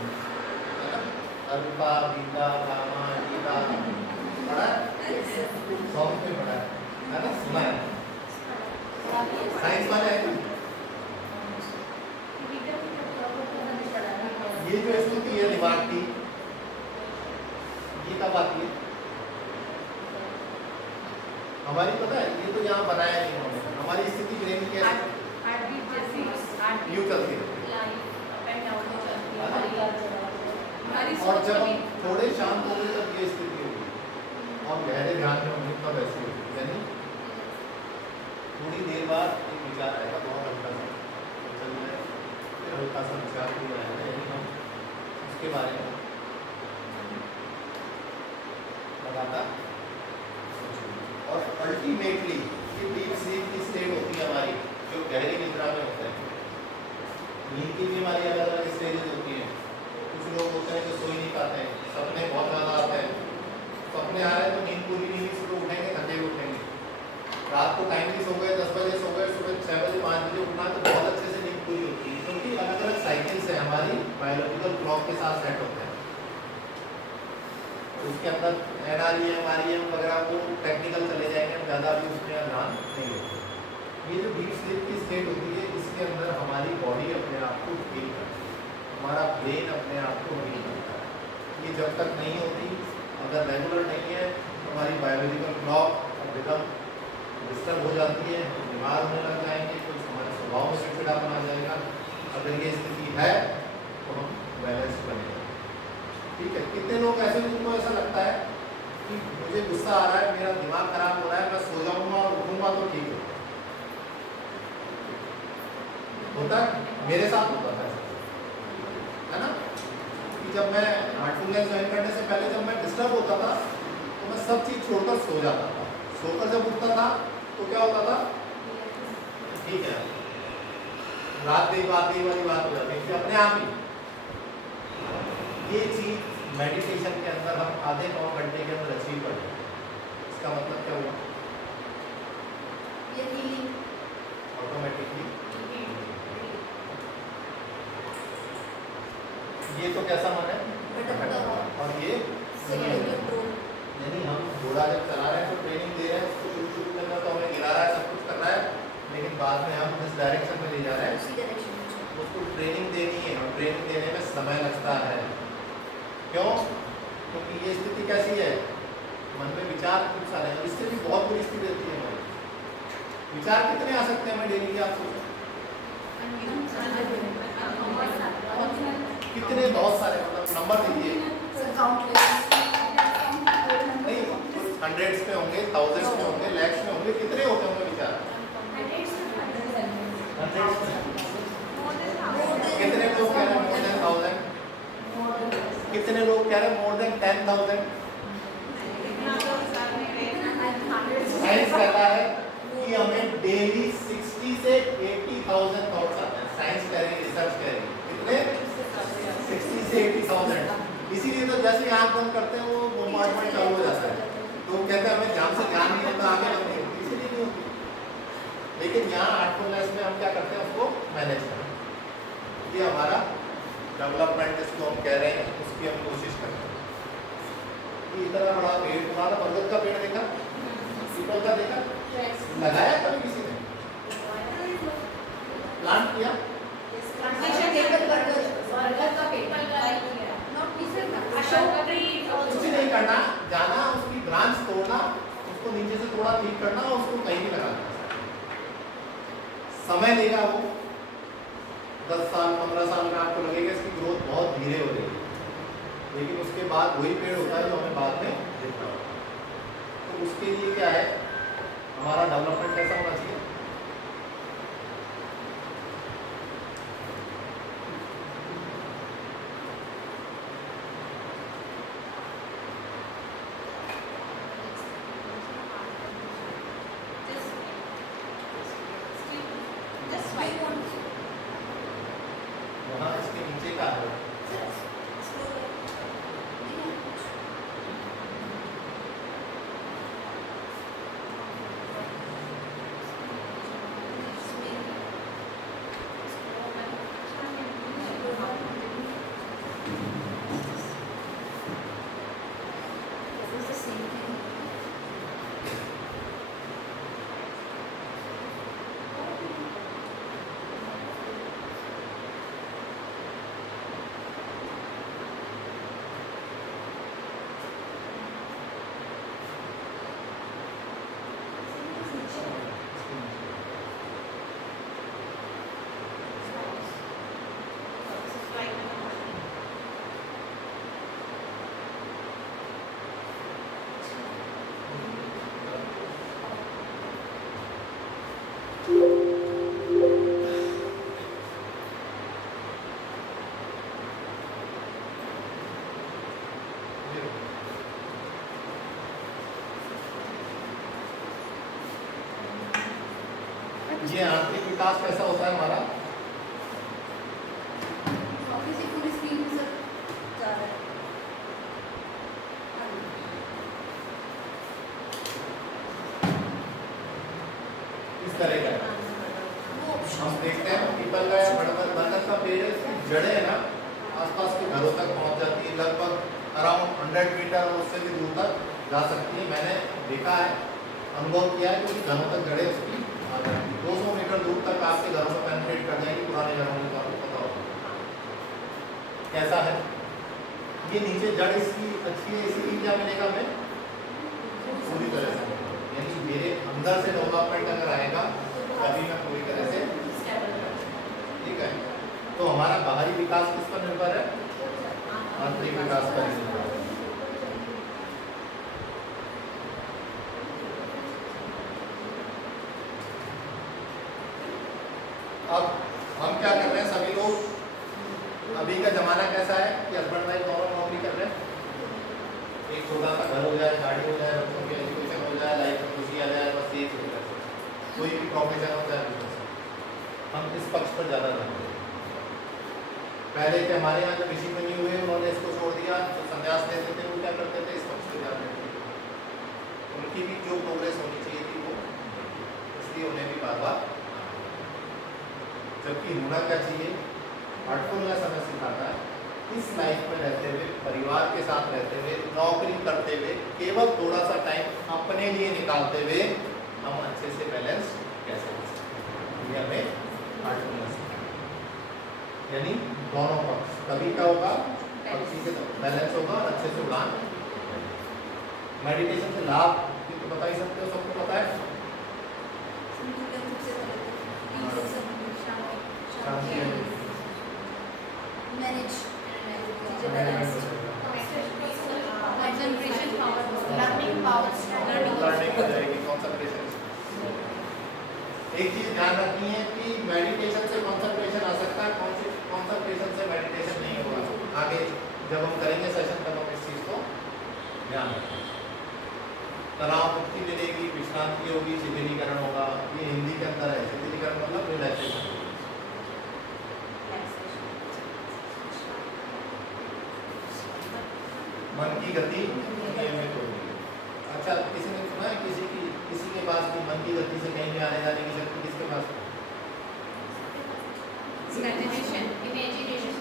है ना? अल्फा, बीटा, गामा, ईटा, पढ़ा है? सॉन्ग में पढ़ा है ना? सुना है? साइंस वाले हैं ना? ये जो स्थिति है दिमाग की, ये कब आती है? हमारी पता है, ये तो यहाँ बनाया नहीं उन्होंने। हमारी स्थिति ब्रेन की ऐसे यूँ चलती है। और जब हम थोड़े शांत होंगे तब ये स्थिति होगी, और गहरे ध्यान में होंगे तब ऐसी होगी। यानी थोड़ी देर बाद एक विचार आएगा, बहुत हल्का सा चल जाए, फिर हल्का सा विचार भी आएगा, यानी हम उसके बारे में लगातार सोचेंगे। और अल्टीमेटली ये डीप स्लीप की स्टेट होती है हमारी, जो गहरी निद्रा में होता है। नींद की भी हमारी अलग अलग स्टेजेस होती हैं। कुछ लोग होते हैं जो सो ही नहीं पाते हैं, सपने बहुत ज़्यादा आते हैं, सपने आ रहे हैं तो नींद पूरी नहीं हुई, सुबह उठेंगे थके उठेंगे। रात को टाइमली सो गए, 10 बजे सो गए, सुबह 6 बजे 5 बजे उठना तो बहुत अच्छे से नींद पूरी होती है। उसके अंदर NREM REM वगैरह वो टेक्निकल चले जाएंगे, हम ज़्यादा भी उसमें ध्यान नहीं देते। ये जो डीप स्लीप की स्टेट होती है, इसके अंदर हमारी बॉडी अपने आप को हील करती है, हमारा ब्रेन अपने आप को हील करता है। ये जब तक नहीं होती, अगर रेगुलर नहीं है, तो हमारी बायोलॉजिकल क्लॉक और रिदम डिस्टर्ब हो जाती है, हम बीमार होने लग जाएंगे, कुछ हमारे स्वभाव में चिड़चिड़ापन आ जाएगा। अगर ये स्थिति है तो हम बैलेंस बनेंगे। ठीक है, कितने लोग ऐसे, जिनको ऐसा लगता है कि मुझे गुस्सा आ रहा है, मेरा दिमाग खराब हो रहा है, मैं सो जाऊंगा और उठूंगा तो ठीक है, होता है, मेरे साथ होता था है ना, कि जब मैं हार्टफुलनेस ज्वाइन करने से पहले जब मैं डिस्टर्ब होता था तो मैं सब चीज़ छोड़कर सो जाता था। सोकर जब उठता था तो क्या होता था, ठीक है, रात गई बात गई वाली बात हो जाती थी अपने आप ही। ये चीज़ मेडिटेशन के अंदर हम आधे 9 घंटे के अंदर अचीव कर लेते हैं। इसका मतलब क्या हुआ, ऑटोमेटिकली ये तो कैसा मन है, और ये यानी हम घोड़ा जब चला रहे हैं तो ट्रेनिंग दे रहे हैं, उसको शुरू में तो हमें गिरा रहा है, सब कुछ कर रहा है, लेकिन बाद में हम जिस डायरेक्शन में ले जा रहे हैं उसको ट्रेनिंग देनी है, और ट्रेनिंग देने में समय लगता है। क्यों? क्योंकि ये स्थिति कैसी है, मन में विचार कुछ सारे हैं, इससे भी बहुत बुरी स्थिति रहती है हमारी। विचार कितने आ सकते हैं हमें डेली के, आप सोचो कितने, बहुत सारे, मतलब नंबर दीजिए, नहीं हंड्रेड्स में होंगे, थाउजेंड्स में होंगे, लैक्स में होंगे, कितने होते होंगे विचार, हंड्रेड्स में। कितने लोग कह रहे हैं मोर देन 1000, कितने लोग कह रहे हैं मोर देन 10,000। साइंस कहता है कि हमें डेली 60 से 80,000 थॉट्स आते हैं, साइंस कह रही है, रिसर्च कह रही है, कितने 60 से 80,000। इसीलिए तो जैसे आँख बंद करते हैं वो बोmbardment चालू हो जाता है, तो कहते हैं हमें ध्यान से ध्यान नहीं होता, आगे बंद नहीं होती, इसीलिए नहीं होती। लेकिन यहाँ हार्टफुलनेस में हम क्या करते हैं, उसको मैनेज करते हैं। ये हमारा डेवलपमेंट जिसको हम कह रहे हैं, उसकी हम कोशिश करते हैं। कि इतना बड़ा पेड़, पुराना बरगद का पेड़ देखा, पीपल का देखा, लगाया कभी किसी ने, प्लांट किया, कुछ नहीं करना, जाना उसकी ब्रांच तोड़ना, उसको नीचे से थोड़ा ठीक करना और उसको कहीं भी लगाना। समय लेगा वो, 10 साल 15 साल में आपको लगेगा इसकी ग्रोथ बहुत धीरे हो रही है, लेकिन उसके बाद वही पेड़ होता है जो हमें बाद में दिखता है। तो उसके लिए क्या है, हमारा डेवलपमेंट कैसा होना चाहिए, वहाँ इसके नीचे का है, ये आंतरिक विकास कैसा होता है हमारा, इस तरह का है। हम देखते हैं पीपल का या बरगद का पेड़, इसकी जड़ें है ना आसपास के घरों तक पहुंच जाती है, लगभग अराउंड 100 मीटर और उससे भी दूर तक जा सकती है। मैंने देखा है, अनुभव किया है, क्योंकि घरों तक जड़ें उसकी 200 मीटर दूर तक आपके घरों में पेनिट्रेट कर जाएगी। पुराने घरों में तो आपको पता होगा कैसा है। ये नीचे जड़ इसकी अच्छी है, इसीलिए क्या मिलेगा हमें पूरी तरह से, यानी मेरे अंदर से डेवलपमेंट अगर आएगा तभी मैं पूरी तरह से, ठीक है। तो हमारा बाहरी विकास किस पर निर्भर है? आंतरिक विकास पर निर्भर है। अब हम क्या कर रहे हैं, सभी लोग, अभी का जमाना कैसा है कि हस्बैंड वाइफ दोनों नौकरी कर रहे हैं। एक छोटा सा घर हो जाए, गाड़ी हो जाए, बच्चों की एजुकेशन हो जाए, लाइफ में खुशी आ जाए, बस यही सोच रहे हैं। कोई भी प्रोफेशन हो जाए, हम इस पक्ष पर ज़्यादा ध्यान दें। पहले के हमारे यहाँ जब ऋषि मुनि हुए, उन्होंने इसको छोड़ दिया, तो संन्यास लेते थे, वो क्या करते थे, इस पक्ष पर ध्यान देते थे। उनकी भी जो प्रोग्रेस होनी चाहिए थी वो, इसलिए उन्हें भी बार बार, जबकि होना क्या चाहिए, हार्टफुलनेस हमें सिखाता है इस लाइफ में रहते हुए, परिवार के साथ रहते हुए, नौकरी करते हुए, केवल थोड़ा सा टाइम अपने लिए निकालते हुए हम अच्छे से बैलेंस कैसे कर सकते हैं, ये हमें हार्टफुलनेस सिखाता है। यानी दोनों पक्ष, तभी क्या होगा, पक्षी से बैलेंस होगा और अच्छे से उड़ान। मेडिटेशन से लाभ तो बता ही सकते हो, सबको पता है। शांति है, manage concentration power, learning power, learning हो जाएगी, कंसंट्रेशन। एक चीज ध्यान रखनी है कि मेडिटेशन से कंसंट्रेशन आ सकता है, कंसंट्रेशन से मेडिटेशन नहीं होगा। आगे जब हम करेंगे सेशन तब हम इस चीज को ध्यान रखेंगे। तनाव मुक्ति मिलेगी, विश्रांति होगी, शिथिलीकरण होगा। ये हिंदी के अंदर है, शिथिलीकरण मतलब रिलैक्सेशन। मन की गति नियमित होगी। अच्छा, किसी ने सुना है किसी के पास भी मन की गति से कहीं भी आने जाने की शक्ति किसके पास है? Meditation, imagination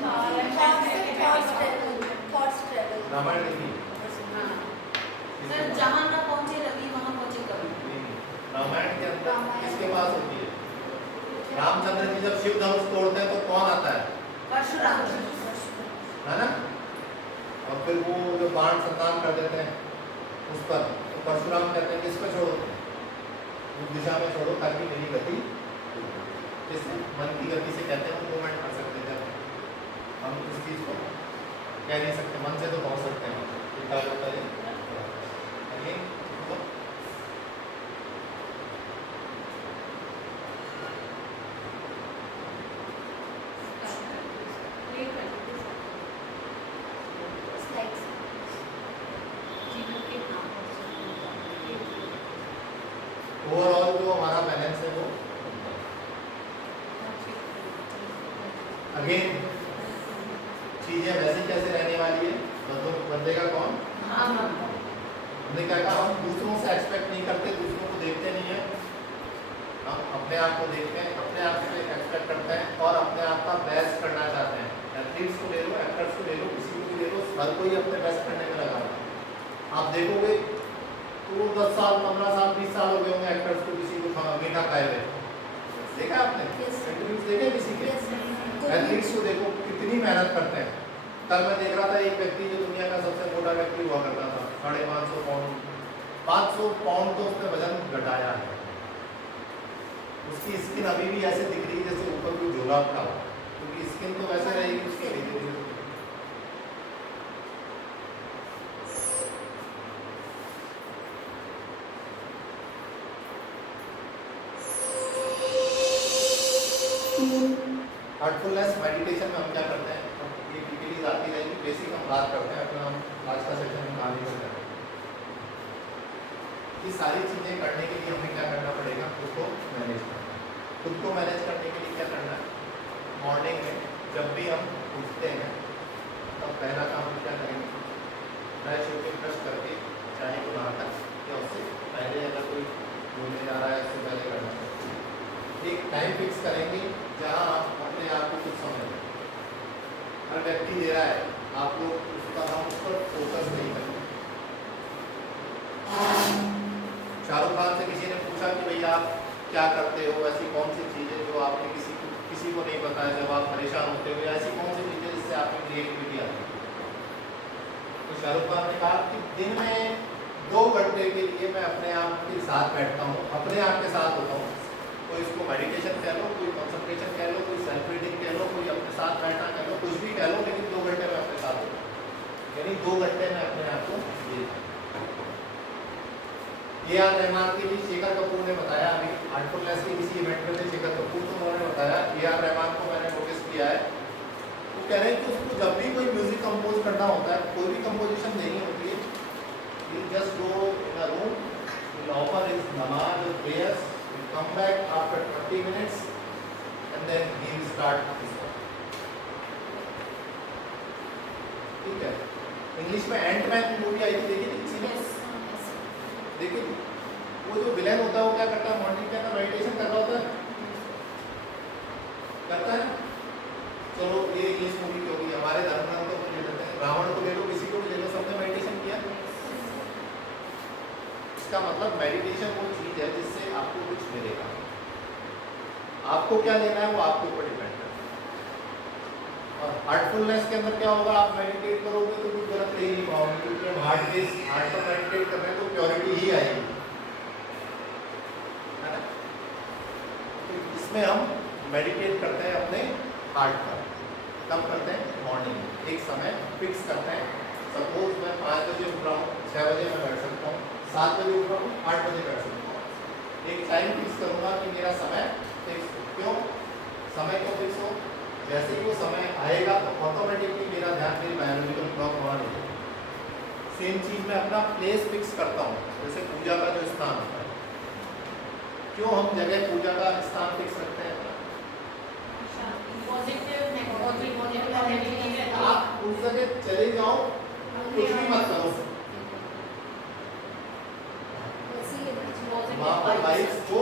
thoughts travel. Ramayana देखी? सर जहाँ ना पहुँचे रवि वहाँ पहुँचे कवि। रामायण के अंदर किसके पास होती है? रामचंद्र जी जब शिव धनुष तोड़ते हैं तो कौन आता है? परशुराम, है ना? और फिर वो जो बाण संतान कर देते हैं उस पर, तो परशुराम कहते हैं किस पर छोड़ो, उस दिशा में छोड़ो ताकि मेरी गति, जिससे मन की गति से कहते हैं मूवमेंट कर सकते हैं। हम इस चीज को कह नहीं सकते, मन से तो पहुंच सकते हैं। क्या होता है ओवरऑल जो हमारा बैलेंस है वो अगेन चीजें वैसी कैसे रहने वाली है, बंदेगा कौन? हमने क्या कहा, हम दूसरों से एक्सपेक्ट नहीं करते, दूसरों को देखते नहीं है, हम अपने आप को देखते हैं, अपने आप से एक्सपेक्ट करते हैं और अपने आप का बेस्ट करना चाहते हैं। एथलीट्स को ले लो, एक्टर्स को ले लो, किसी को भी ले लो, हर कोई अपने बेस्ट करने में लगा है। आप देखोगे तो 10 साल 15 साल 20 साल हो गए होंगे एक्टर्स को किसी को मीठा खाए हुए, देखा आपने? इंटरव्यूज देखे किसी के? एथलीट्स को देखो कितनी मेहनत करते हैं। कल मैं देख रहा था एक व्यक्ति जो दुनिया का सबसे मोटा व्यक्ति हुआ करता था, 550 पाउंड, 500 पाउंड तो उसने वजन घटाया है। उसकी स्किन अभी भी ऐसे दिख रही है जैसे ऊपर कोई झोला था, क्योंकि स्किन तो वैसे रहेगी उसकी। हार्टफुलनेस मेडिटेशन में हम क्या करते हैं, ये डिटेल्स आती रहेगी, बेसिक हम बात करते हैं, अपना हम आज का सेशन में कहानी में करें। ये सारी चीज़ें करने के लिए हमें क्या करना पड़ेगा, खुद को मैनेज करना। खुद को मैनेज करने के लिए क्या करना है, मॉर्निंग में जब भी हम उठते हैं तब पहला काम हम क्या करेंगे, फ्रेश होकर ब्रश करके चाहे को नहाकर या उससे पहले अगर कोई घूमने जा रहा है उससे पहले करना है। एक टाइम फिक्स करेंगे जहाँ आप अपने आप को कुछ समझ, हर व्यक्ति दे रहा है आप लोग हम उस पर फोकस नहीं करते। शाहरुख खान से किसी ने पूछा कि भैया आप क्या करते हो, ऐसी कौन सी चीज़ें जो आपने किसी को नहीं पता है जब आप परेशान होते हो, ऐसी कौन सी चीज़ें जिससे आपकी क्रिएटिविटी आती है। तो शाहरुख खान ने कहा कि दिन में 2 घंटे के लिए मैं अपने आप के साथ बैठता हूँ, अपने आप के साथ होता हूँ। कोई इसको मेडिटेशन कह लो, कोई कंसंट्रेशन कह लो, कोई सेल्फ रीडिंग कह लो, कोई अपने साथ बैठना कह लो, कुछ भी कह लो, लेकिन 2 घंटे में अपने साथ होता हूँ। यानी 2 घंटे में अपने आप को ए.आर. रहमान के भी शेखर कपूर ने बताया, अभी हार्टफुलनेस के किसी इवेंट में थे शेखर कपूर, तो उन्होंने बताया ए.आर. रहमान को मैंने नोटिस किया है, वो कह रहे हैं कि उसको जब भी कोई म्यूजिक कंपोज करना होता है, कोई भी कंपोजिशन देनी होती है, he just go in a room, will offer his namaz or prayers, will come back after 20 minutes and then he will start his work. ठीक है। इंग्लिश में एंटमैन मूवी आई थी, देखी थी किसी ने? देखिए वो जो विलेन होता है वो क्या करता है, मॉर्निंग के अंदर मेडिटेशन कर रहा होता है, करता है। चलो ये इंग्लिश मूवी की होगी, हमारे धर्म ग्रंथों को ले लेते हैं, रावण को ले लो, किसी को भी ले लो, सबने मेडिटेशन किया। इसका मतलब मेडिटेशन वो चीज है जिससे आपको कुछ मिलेगा, आपको क्या लेना है वो आपके ऊपर डिपेंड है। और हार्टफुलनेस के अंदर क्या होगा, आप मेडिटेट करोगे तो कुछ गलत ले ही नहीं पाओगे, क्योंकि हम हार्ट पर मेडिटेट कर रहे हैं तो प्योरिटी ही आएगी, है ना। तो इसमें हम मेडिटेट करते हैं अपने हार्ट पर, कब करते हैं, मॉर्निंग में एक समय फिक्स करते हैं। सपोज मैं 5 बजे उठ रहा हूँ, 6 बजे मैं बैठ सकता हूँ, 7 बजे उठ रहा हूँ, 8 बजे बैठ सकता हूँ। एक टाइम फिक्स करूँगा कि मेरा समय फिक्स हो। क्यों समय क्यों फिक्स हो, जैसे ही वो समय आएगा तो ऑटोमेटिकली मेरा ध्यान मेरी बायोलॉजिकल क्लॉक वहाँ नहीं है। सेम चीज़ मैं अपना प्लेस फिक्स करता हूँ, जैसे पूजा का जो स्थान होता है, क्यों हम जगह पूजा का स्थान फिक्स रखते हैं, आप उस जगह चले जाओ, कुछ भी मत करो, वहाँ पर वाइब्स जो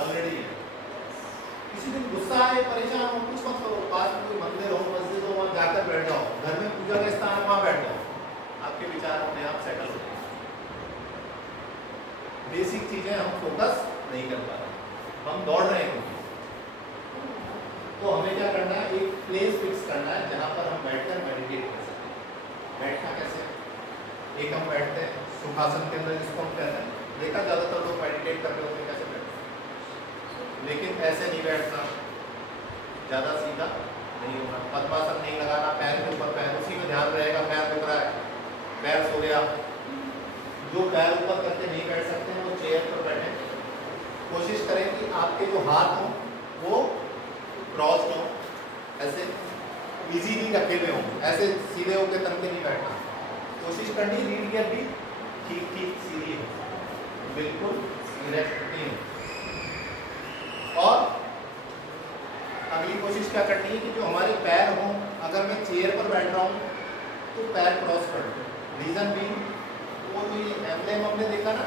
ऑलरेडी है। किसी दिन गुस्सा आए, परेशान हो, कुछ मत करो, पास में कोई मंदिर हो, मस्जिद हो, वहाँ जाकर बैठ जाओ, घर में पूजा का स्थान है वहाँ बैठ जाओ, आपके विचार अपने आप सेटल हो जाएंगे। बेसिक चीजें हम फोकस नहीं कर पा रहे, हम दौड़ रहे हैं, तो हमें क्या करना है, एक प्लेस फिक्स करना है जहाँ पर हम बैठकर मेडिटेट कर सकते हैं। बैठना कैसे, एक हम बैठते हैं सुखासन के अंदर, जिसको हम कहते हैं, देखा ज़्यादातर लोग मेडिटेट कर रहे होते हैं कैसे बैठते हैं, लेकिन ऐसे नहीं बैठना, ज़्यादा सीधा नहीं होना, पद्मासन नहीं लगाना, पैर के ऊपर पैर, उसी में ध्यान रहेगा, पैर दुख रहा है, पैर सो गया। जो पैर ऊपर करके नहीं बैठ सकते हैं वो चेयर पर बैठे। कोशिश करें कि आपके जो हाथ हों वो क्रॉस हों, ऐसे इजीली रखे हुए हों, ऐसे सीधे होकर तन के नहीं बैठना। कोशिश करनी रीढ़ की हड्डी ठीक ठीक सीधी हो, बिल्कुल इरेक्ट नहीं हो। और अगली कोशिश क्या करनी है कि जो हमारे पैर हों, अगर मैं चेयर पर बैठ रहा हूँ तो पैर क्रॉस कर दूँ। रीज़न भी वो जो ये एम्ब्लेम हमने देखा ना,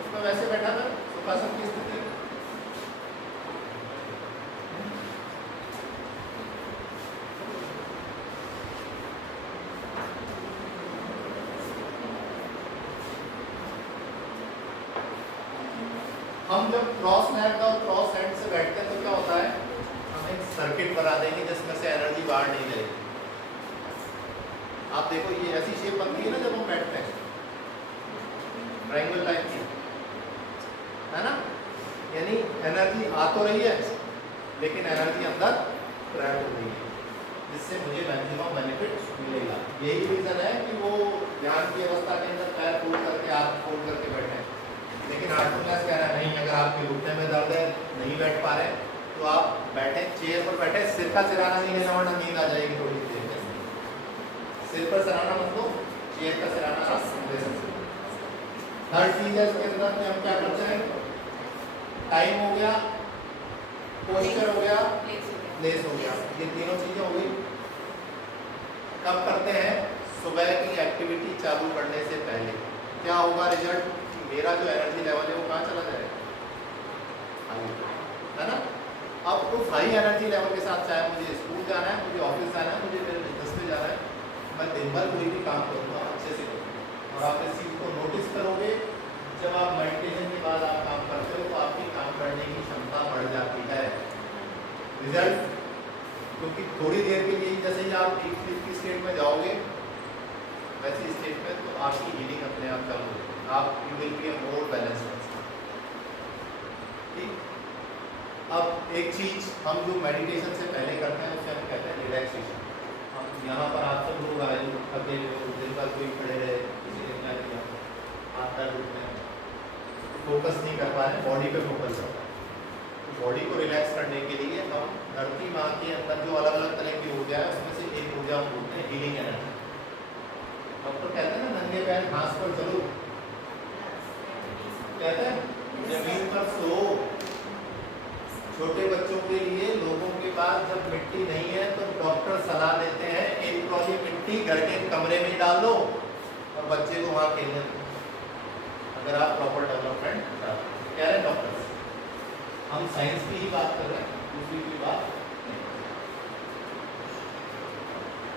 उसमें वैसे बैठा था सुखासन की स्थिति। हम जब क्रॉस नेक और क्रॉस हैंड से बैठते हैं तो क्या होता है, हम एक सर्किट बना देंगे जिसमें से एनर्जी बाहर नहीं जाएगी। आप देखो ये ऐसी शेप बनती है ना जब हम बैठते हैं, ट्रायंगल टाइप की, है ना, यानी एनर्जी आ तो रही है लेकिन एनर्जी अंदर ट्रैप हो रही है, जिससे मुझे मैक्सिमम बेनिफिट मिलेगा। यही रीज़न है कि वो ध्यान की अवस्था के अंदर पैर फोल्ड करके, हाथ फोल्ड करके बैठे हैं। लेकिन हार्टफुलनेस कह रहा है नहीं, अगर आपके घुटने में दर्द है, नहीं बैठ पा रहे, तो आप बैठे, चेयर पर बैठे, सिर का सिराना नहीं लेना वरना नींद आ जाएगी थोड़ी देर में। सिर पर सिराना मतलब चेयर का सिराना आप ले सकते हैं। थर्ड चीज है इसके अंदर कि हम क्या करते हैं, टाइम हो गया, पोस्चर हो गया, प्लेस हो गया, ये तीनों चीजें हो गई। कब करते हैं, सुबह की एक्टिविटी चालू करने से पहले। क्या होगा रिजल्ट, मेरा जो एनर्जी लेवल है वो कहाँ चला जाएगा, है ना। अब उस हाई एनर्जी लेवल के साथ, चाहे मुझे स्कूल जाना है, मुझे ऑफिस जाना है, मुझे मेरे बिजनेस में जाना है, मैं दिन भर कोई भी काम करूँगा अच्छे से करूँगा, और आप इस चीज़ को नोटिस करोगे। जब आप मेडिटेशन के बाद आप काम करते हो तो आपकी काम करने की क्षमता बढ़ जाती है। रिजल्ट, क्योंकि थोड़ी देर के लिए जैसे ही आप डीप स्लीप की स्टेट में जाओगे वैसी स्टेट में, तो आपकी हीलिंग अपने आप चालू होगी। आप you will be a more balanced person. ठीक। अब एक चीज हम जो मेडिटेशन से पहले करते हैं उसे हम कहते हैं रिलैक्सेशन। हम यहाँ पर आप सब लोग आए जो थके हो, दिन भर कोई खड़े रहे, किसी ने क्या किया, हाथ पैर उठते हैं, फोकस नहीं कर पा रहे, बॉडी पे फोकस करते हैं। बॉडी को रिलैक्स करने के लिए हम धरती माँ के अंदर जो अलग अलग तरह की ऊर्जा है उसमें से एक ऊर्जा हम बोलते हैं हीलिंग एनर्जी। डॉक्टर कहते हैं ना नंगे पैर घास पर चलो, कहते हैं जमीन पर सो। छोटे बच्चों के लिए लोगों के पास जब मिट्टी नहीं है तो डॉक्टर सलाह देते हैं एक ट्रॉली मिट्टी घर के कमरे में डाल दो और बच्चे को वहाँ खेलने दो, अगर आप प्रॉपर डेवलपमेंट कह रहे हैं डॉक्टर। हम साइंस की ही बात कर रहे हैं, दूसरी की बात नहीं।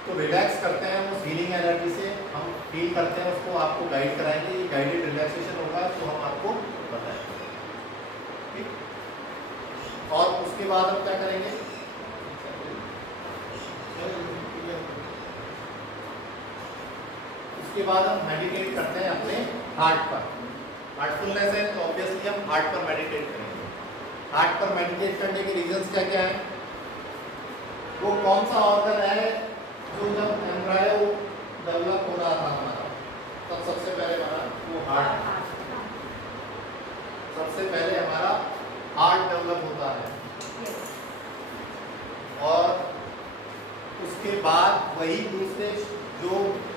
तो रिलैक्स करते हैं उस हीलिंग एनर्जी से, हम फील करते हैं उसको, आपको गाइड कराएंगे। ये गाइडेड रिलैक्सेशन होगा तो हम आपको बताएंगे। ठीक। और उसके बाद हम क्या करेंगे, उसके बाद हम मेडिटेट करते हैं अपने हार्ट पर। हार्टफुलनेस है तो ऑब्वियसली हम हार्ट पर मेडिटेट करेंगे। हार्ट पर मेडिटेट करने के रीजंस क्या क्या है? वो कौन सा ऑर्गन है जो जब एम्ब्रायो डेवलप हो रहा था हमारा, तब सबसे पहले बना वो हार्ट। सबसे पहले हमारा हार्ट डेवलप होता है, और उसके बाद वही दूसरे जो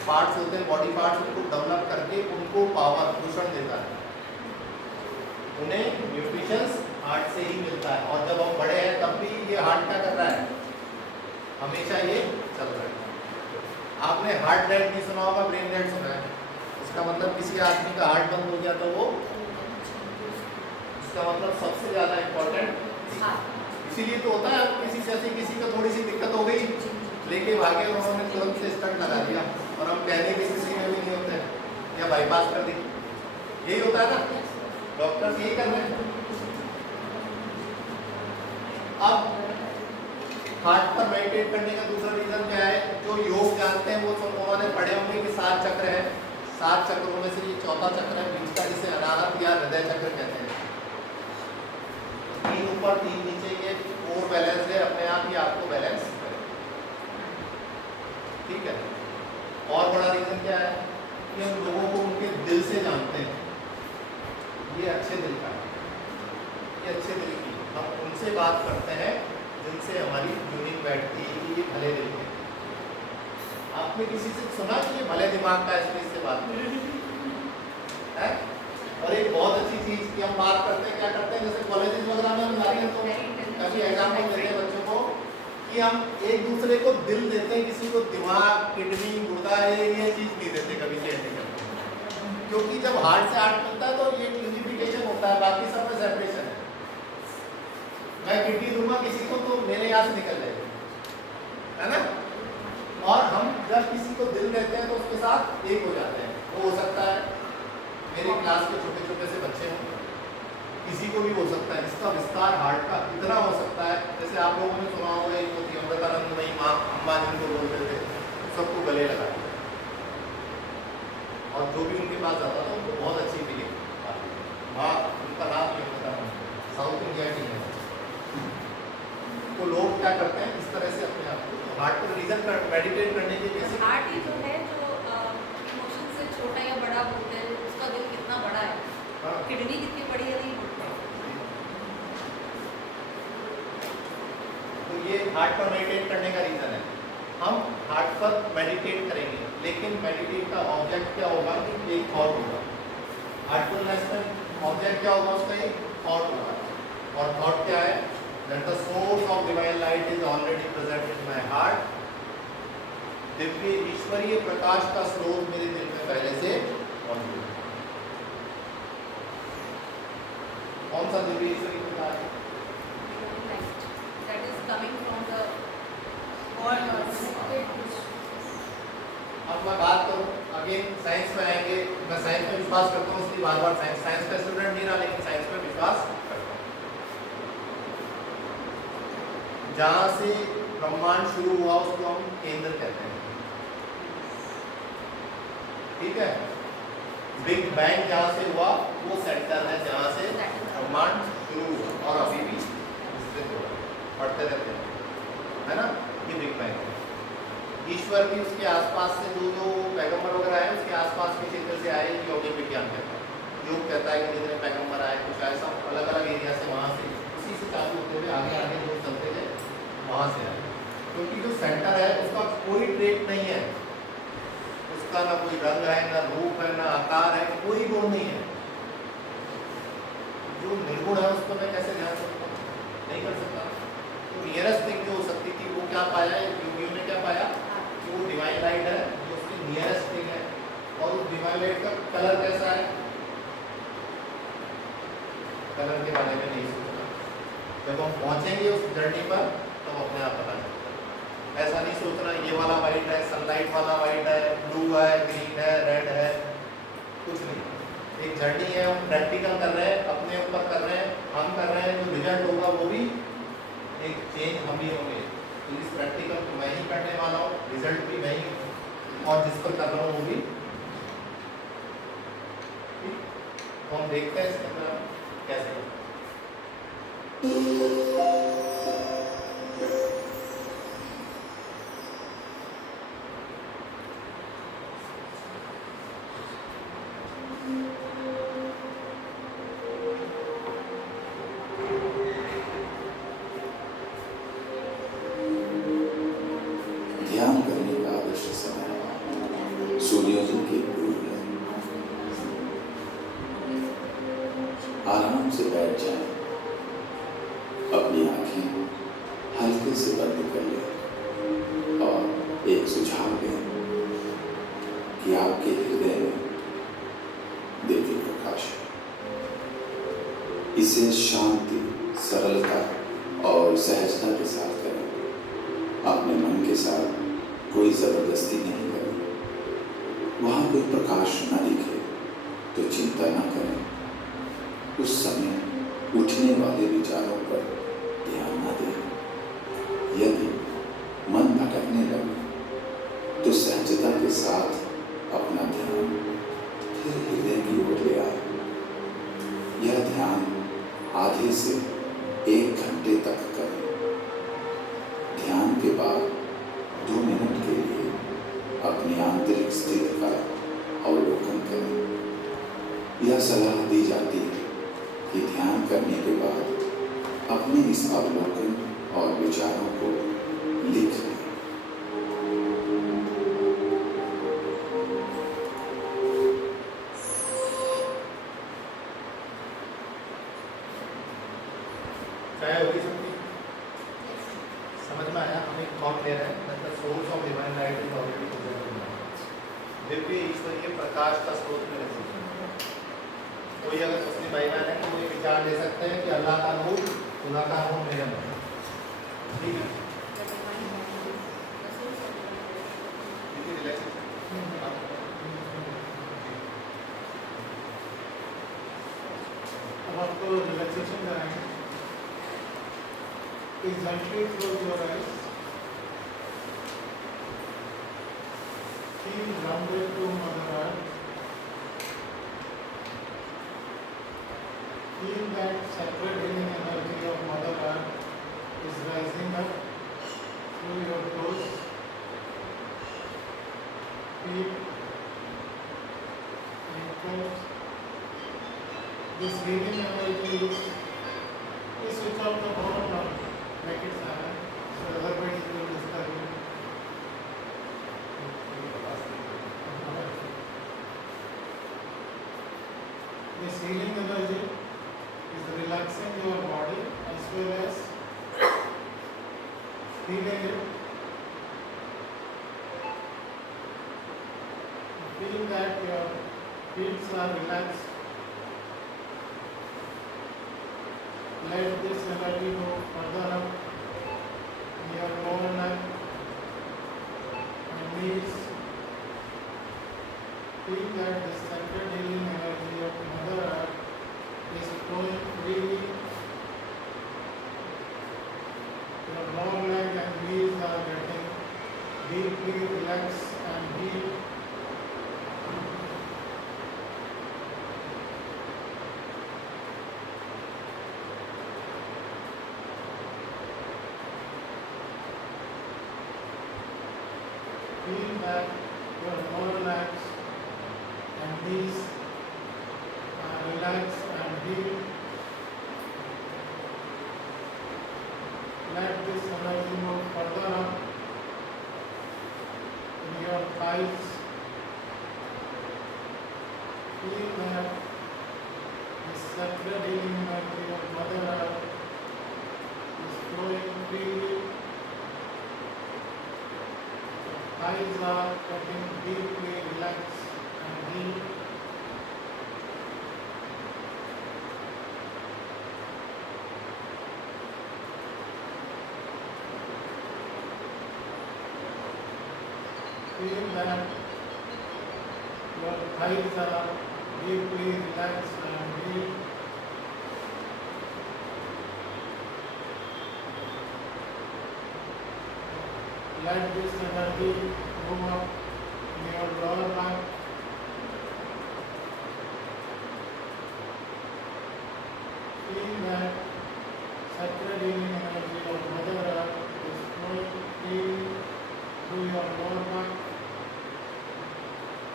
पार्ट्स होते हैं, बॉडी पार्ट्स, उनको डेवलप करके उनको पावर, पोषण देता है। उन्हें न्यूट्रिशंस हार्ट से ही मिलता है। और जब हम बड़े हैं तब भी ये हार्ट क्या कर रहा है, हमेशा ये चल रहा है। आपने हार्ट रेट नहीं सुना होगा, ब्रेन रेट सुना है। इसका मतलब किसी आदमी का हार्ट बंद हो गया तो वो, इसका मतलब सबसे ज्यादा इम्पोर्टेंट, इसीलिए तो होता है किसी से किसी को थोड़ी सी दिक्कत हो गई, लेके भागे और उन्होंने तुरंत से स्टंट लगा दिया, और हम कहने की किसी में भी नहीं होते या बाईपास कर दी। यही होता है ना, डॉक्टर यही कर रहे हैं। अब हार्ट पर मेडिटेट करने का दूसरा रीजन क्या है? जो योग जानते हैं वो सब उन्होंने पढ़े होंगे कि 7 चक्र है। 7 चक्रों में से ये चौथा चक्र है बीच का, जिसे अनाहत या हृदय चक्र कहते हैं। 3 ऊपर 3 नीचे, ये 4 बैलेंस है, अपने आप ही आपको बैलेंस करें। ठीक है। और बड़ा रीजन क्या है कि हम लोगों को उनके दिल से जानते हैं। ये अच्छे दिल का है, ये अच्छे दिल की, हम उनसे बात करते हैं जिनसे हमारी ट्यूनिंग बैठती है कि ये भले दिल के। आपने किसी से सुना कि ये भले दिमाग का, इसमें इससे बात है। और एक बहुत अच्छी चीज की हम बात करते हैं, क्या करते हैं, जैसे कॉलेजेस वगैरह में हम जाते हैं तो काफी एग्जाम्पल देते हैं बच्चों को कि हम एक दूसरे को दिल देते हैं, किसी को दिमाग, किडनी, गुर्दा, ये चीज नहीं देते कभी से करते, क्योंकि जब हार्ट से हार्ट मिलता है तो ये यूनिफिकेशन होता है, बाकी सब में सेपरेशन है। मैं किडनी दूंगा किसी को तो मेरे यहाँ से निकल जाएगा, है ना। और हम जब किसी को दिल देते हैं तो उसके साथ एक हो जाते हैं। वो हो सकता है मेरी क्लास के छोटे छोटे से बच्चे हों, किसी को भी हो सकता है। इसका विस्तार हार्ट का इतना हो सकता है, जैसे आप लोगों ने सुना होगा एक होती अमृतानंदमयी माँ, अम्मा जिनको बोलते थे, सबको गले लगाए, और जो भी उनके पास जाता था उनको बहुत अच्छी फीलिंग। माँ उनका नाम ही अमृतानंद, साउथ इंडिया की है। तो लोग क्या करते हैं इस तरह से अपने आप को हार्ट पर रीजन कर मेडिटेट करने के बेसिक। हार्ट ही जो है जो इमोशन से छोटा या बड़ा बोलते हैं, उसका दिल कितना बड़ा है, हाँ। किडनी कितनी बड़ी है नहीं बोलते। तो ये हार्ट पर मेडिटेट करने का रीजन है। हम हार्ट पर मेडिटेट करेंगे, लेकिन मेडिटेट का ऑब्जेक्ट क्या होगा कि एक थॉट होगा। हार्टफुलनेस में ऑब्जेक्ट क्या होगा उसका, एक थॉट होगा। और थॉट क्या है? That the source of divine light is already present in my heart. Divya ईश्वरीय प्रकाश का स्रोत मेरे दिल में पहले से मौजूद है। कौन सा दिव्य ईश्वरीय प्रकाश है? That is coming from the God. Again science में आएंगे, मैं साइंस में विश्वास करता हूँ इसलिए बार बार साइंस का स्टूडेंट नहीं रहा, लेकिन साइंस में विश्वास करता हूँ। जहाँ से ब्रह्मांड शुरू हुआ उसको हम केंद्र कहते हैं, ठीक है। बिग बैंग जहाँ से हुआ वो सेंटर है जहाँ से ब्रह्मांड शुरू हुआ और अभी भी स्थित हो रहा है, पढ़ते रहते हैं, है ना। ये बिग बैंग है। ईश्वर भी उसके आसपास से जो पैगंबर वगैरह आए उसके आसपास के क्षेत्र से आए, यौगिक विज्ञान कहता है। योग कहता है कि जितने पैगंबर आए कुछ ऐसा अलग अलग एरिया से, वहाँ से उसी से चालू होते हुए आगे आगे जो चलते गए वहाँ से आए, क्योंकि जो सेंटर है उसका कोई ट्रेट नहीं है, उसका ना कोई रंग है, ना रूप है, ना आकार है, कोई गुण नहीं है। जो निर्गुण है उस पर मैं कैसे ध्यान सकता हूँ, नहीं कर सकता। तो नियरेस्ट थिंग जो हो सकती थी वो क्या पाया, योगियों ने क्या पाया कि वो डिवाइन लाइट है जो उसकी नियरेस्ट थिंग है, और उस डिवाइन लाइट का कलर कैसा है, कलर के बारे में नहीं सोचना। जब हम पहुंचेंगे उस जर्नी पर तो अपने आप पता चलेगा। ऐसा नहीं सोचना ये वाला वाइट है, सनलाइट वाला वाइट है, ब्लू है, ग्रीन है, रेड है, कुछ नहीं। एक जर्नी है, हम प्रैक्टिकल कर रहे हैं, अपने ऊपर कर रहे हैं, हम कर रहे हैं, जो रिजल्ट होगा वो भी एक चेंज हम ही होंगे। तो इस प्रैक्टिकल को मैं ही करने वाला हूँ, रिजल्ट भी मैं ही, और जिस पर कर रहा हूँ वो भी। तो हम देखते हैं इसके अंदर कैसे होता है। ध्यान करने का आदर्श समय सूर्योदय के पूर्व है। आराम से बैठ जाएं, अपनी आंखें हल्के से बंद कर लें और एक सुझाव दें कि आपके हृदय में दिव्य प्रकाश है। इसे शांति, सरलता और सहजता के साथ करें। अपने मन के साथ कोई जबरदस्ती नहीं करें। वहां कोई प्रकाश न दिखे तो चिंता न करें। उस समय उठने वाले विचारों पर ध्यान न दें। यदि मन भटकने लगे तो सहजता के साथ अपना ध्यान फिर हृदय की ओर ले आए। यह ध्यान आधे से 1 घंटे तक करें। ध्यान के बाद 2 मिनट के लिए अपनी आंतरिक स्थिति का अवलोकन करें। यह सलाह दी जाती है कि ध्यान करने के बाद अपने इस अवलोकन और विचारों को लिख लें। चाहे होगी सबकी समझ में आया। हमें कौन ले रहे हैं, मतलब source of divine light is already Divya ईश्वरीय प्रकाश का स्रोत में रख सकते हैं। कोई अगर मुस्लिम भाई बहन है तो वो ये विचार ले सकते हैं कि अल्लाह का नूर, खुदा का नूर मेरे में है। ठीक है, अब आपको रिलैक्सेशन कराएंगे। Please gently close your eyes. Feel grounded to Mother Earth. Feel that sacred healing energy of Mother Earth is rising up through your toes, feet, ankles. This healing energy is switch off the phone now. Make it silent so otherwise it will disturb you. This healing energy is relaxing your body as well as healing it. Feel that your feet are relaxed. Let this energy go further up in your lower neck and knees, lower leg and knees are getting deeply relaxed and deep. Feel that your lower legs and knees are relaxed and deep. Let this energy move further up in your thighs. Feel that the sacred healing energy of Mother Earth is flowing freely. Your thighs are getting deeply relaxed and deep. Feel that your thighs are deeply relaxed and deep. Let this energy move up in your lower back. Feel that sacred healing energy of Mother Earth is flowing freely through your lower back.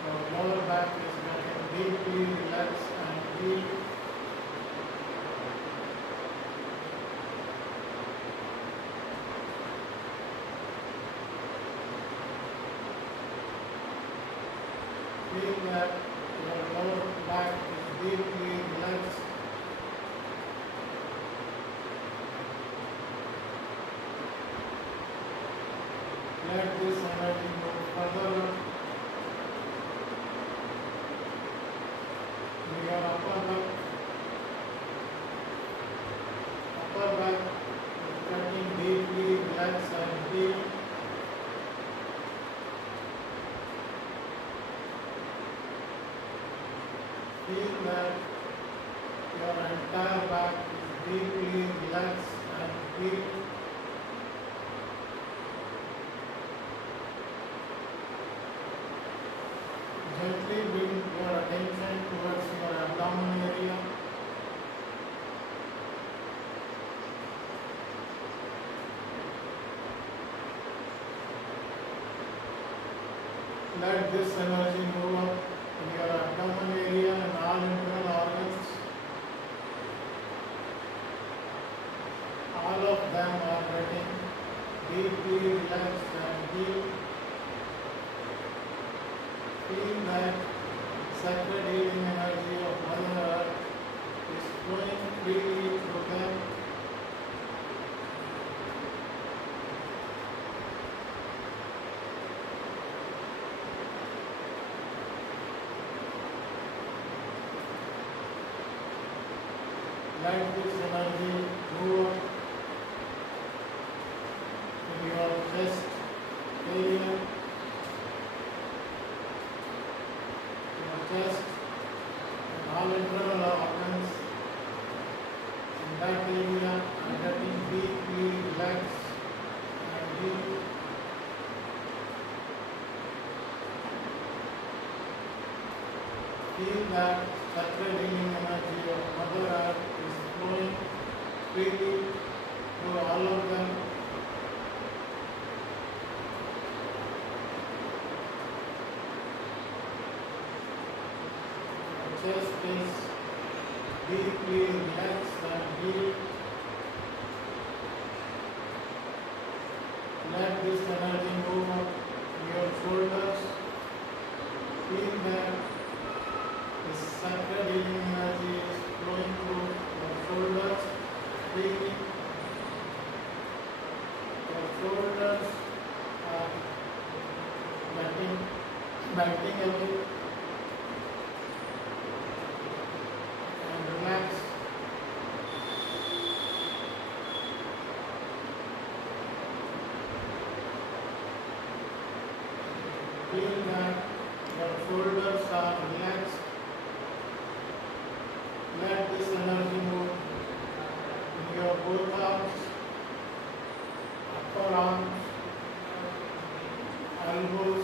Your lower back is getting deeply relaxed and deep. Feel that your lower back is deeply relaxed. Let this energy move further up in your upper back. Upper back is getting deeply relaxed and deep. Feel that your entire back is deeply relaxed and deep. Gently bring your attention towards your abdomen area. Let this energy move up in your abdomen area and all internal organs. All of them are getting deeply relaxed and deep. Feel that sacred healing energy of Mother Earth is flowing freely through them. Let this energy move up in your chest area, your chest and all internal organs in that area are getting deeply relaxed and deep. Feel that sacred healing energy of Mother Earth is flowing freely through all of them. Your chest is deeply relaxed and deep. Let this energy move up in your shoulders. Feel that this sacred healing energy is flowing through your shoulders freely. Your shoulders are melting away and relaxed. Feel that your shoulders are relaxed. Let this energy move in your both arms. arms, elbows,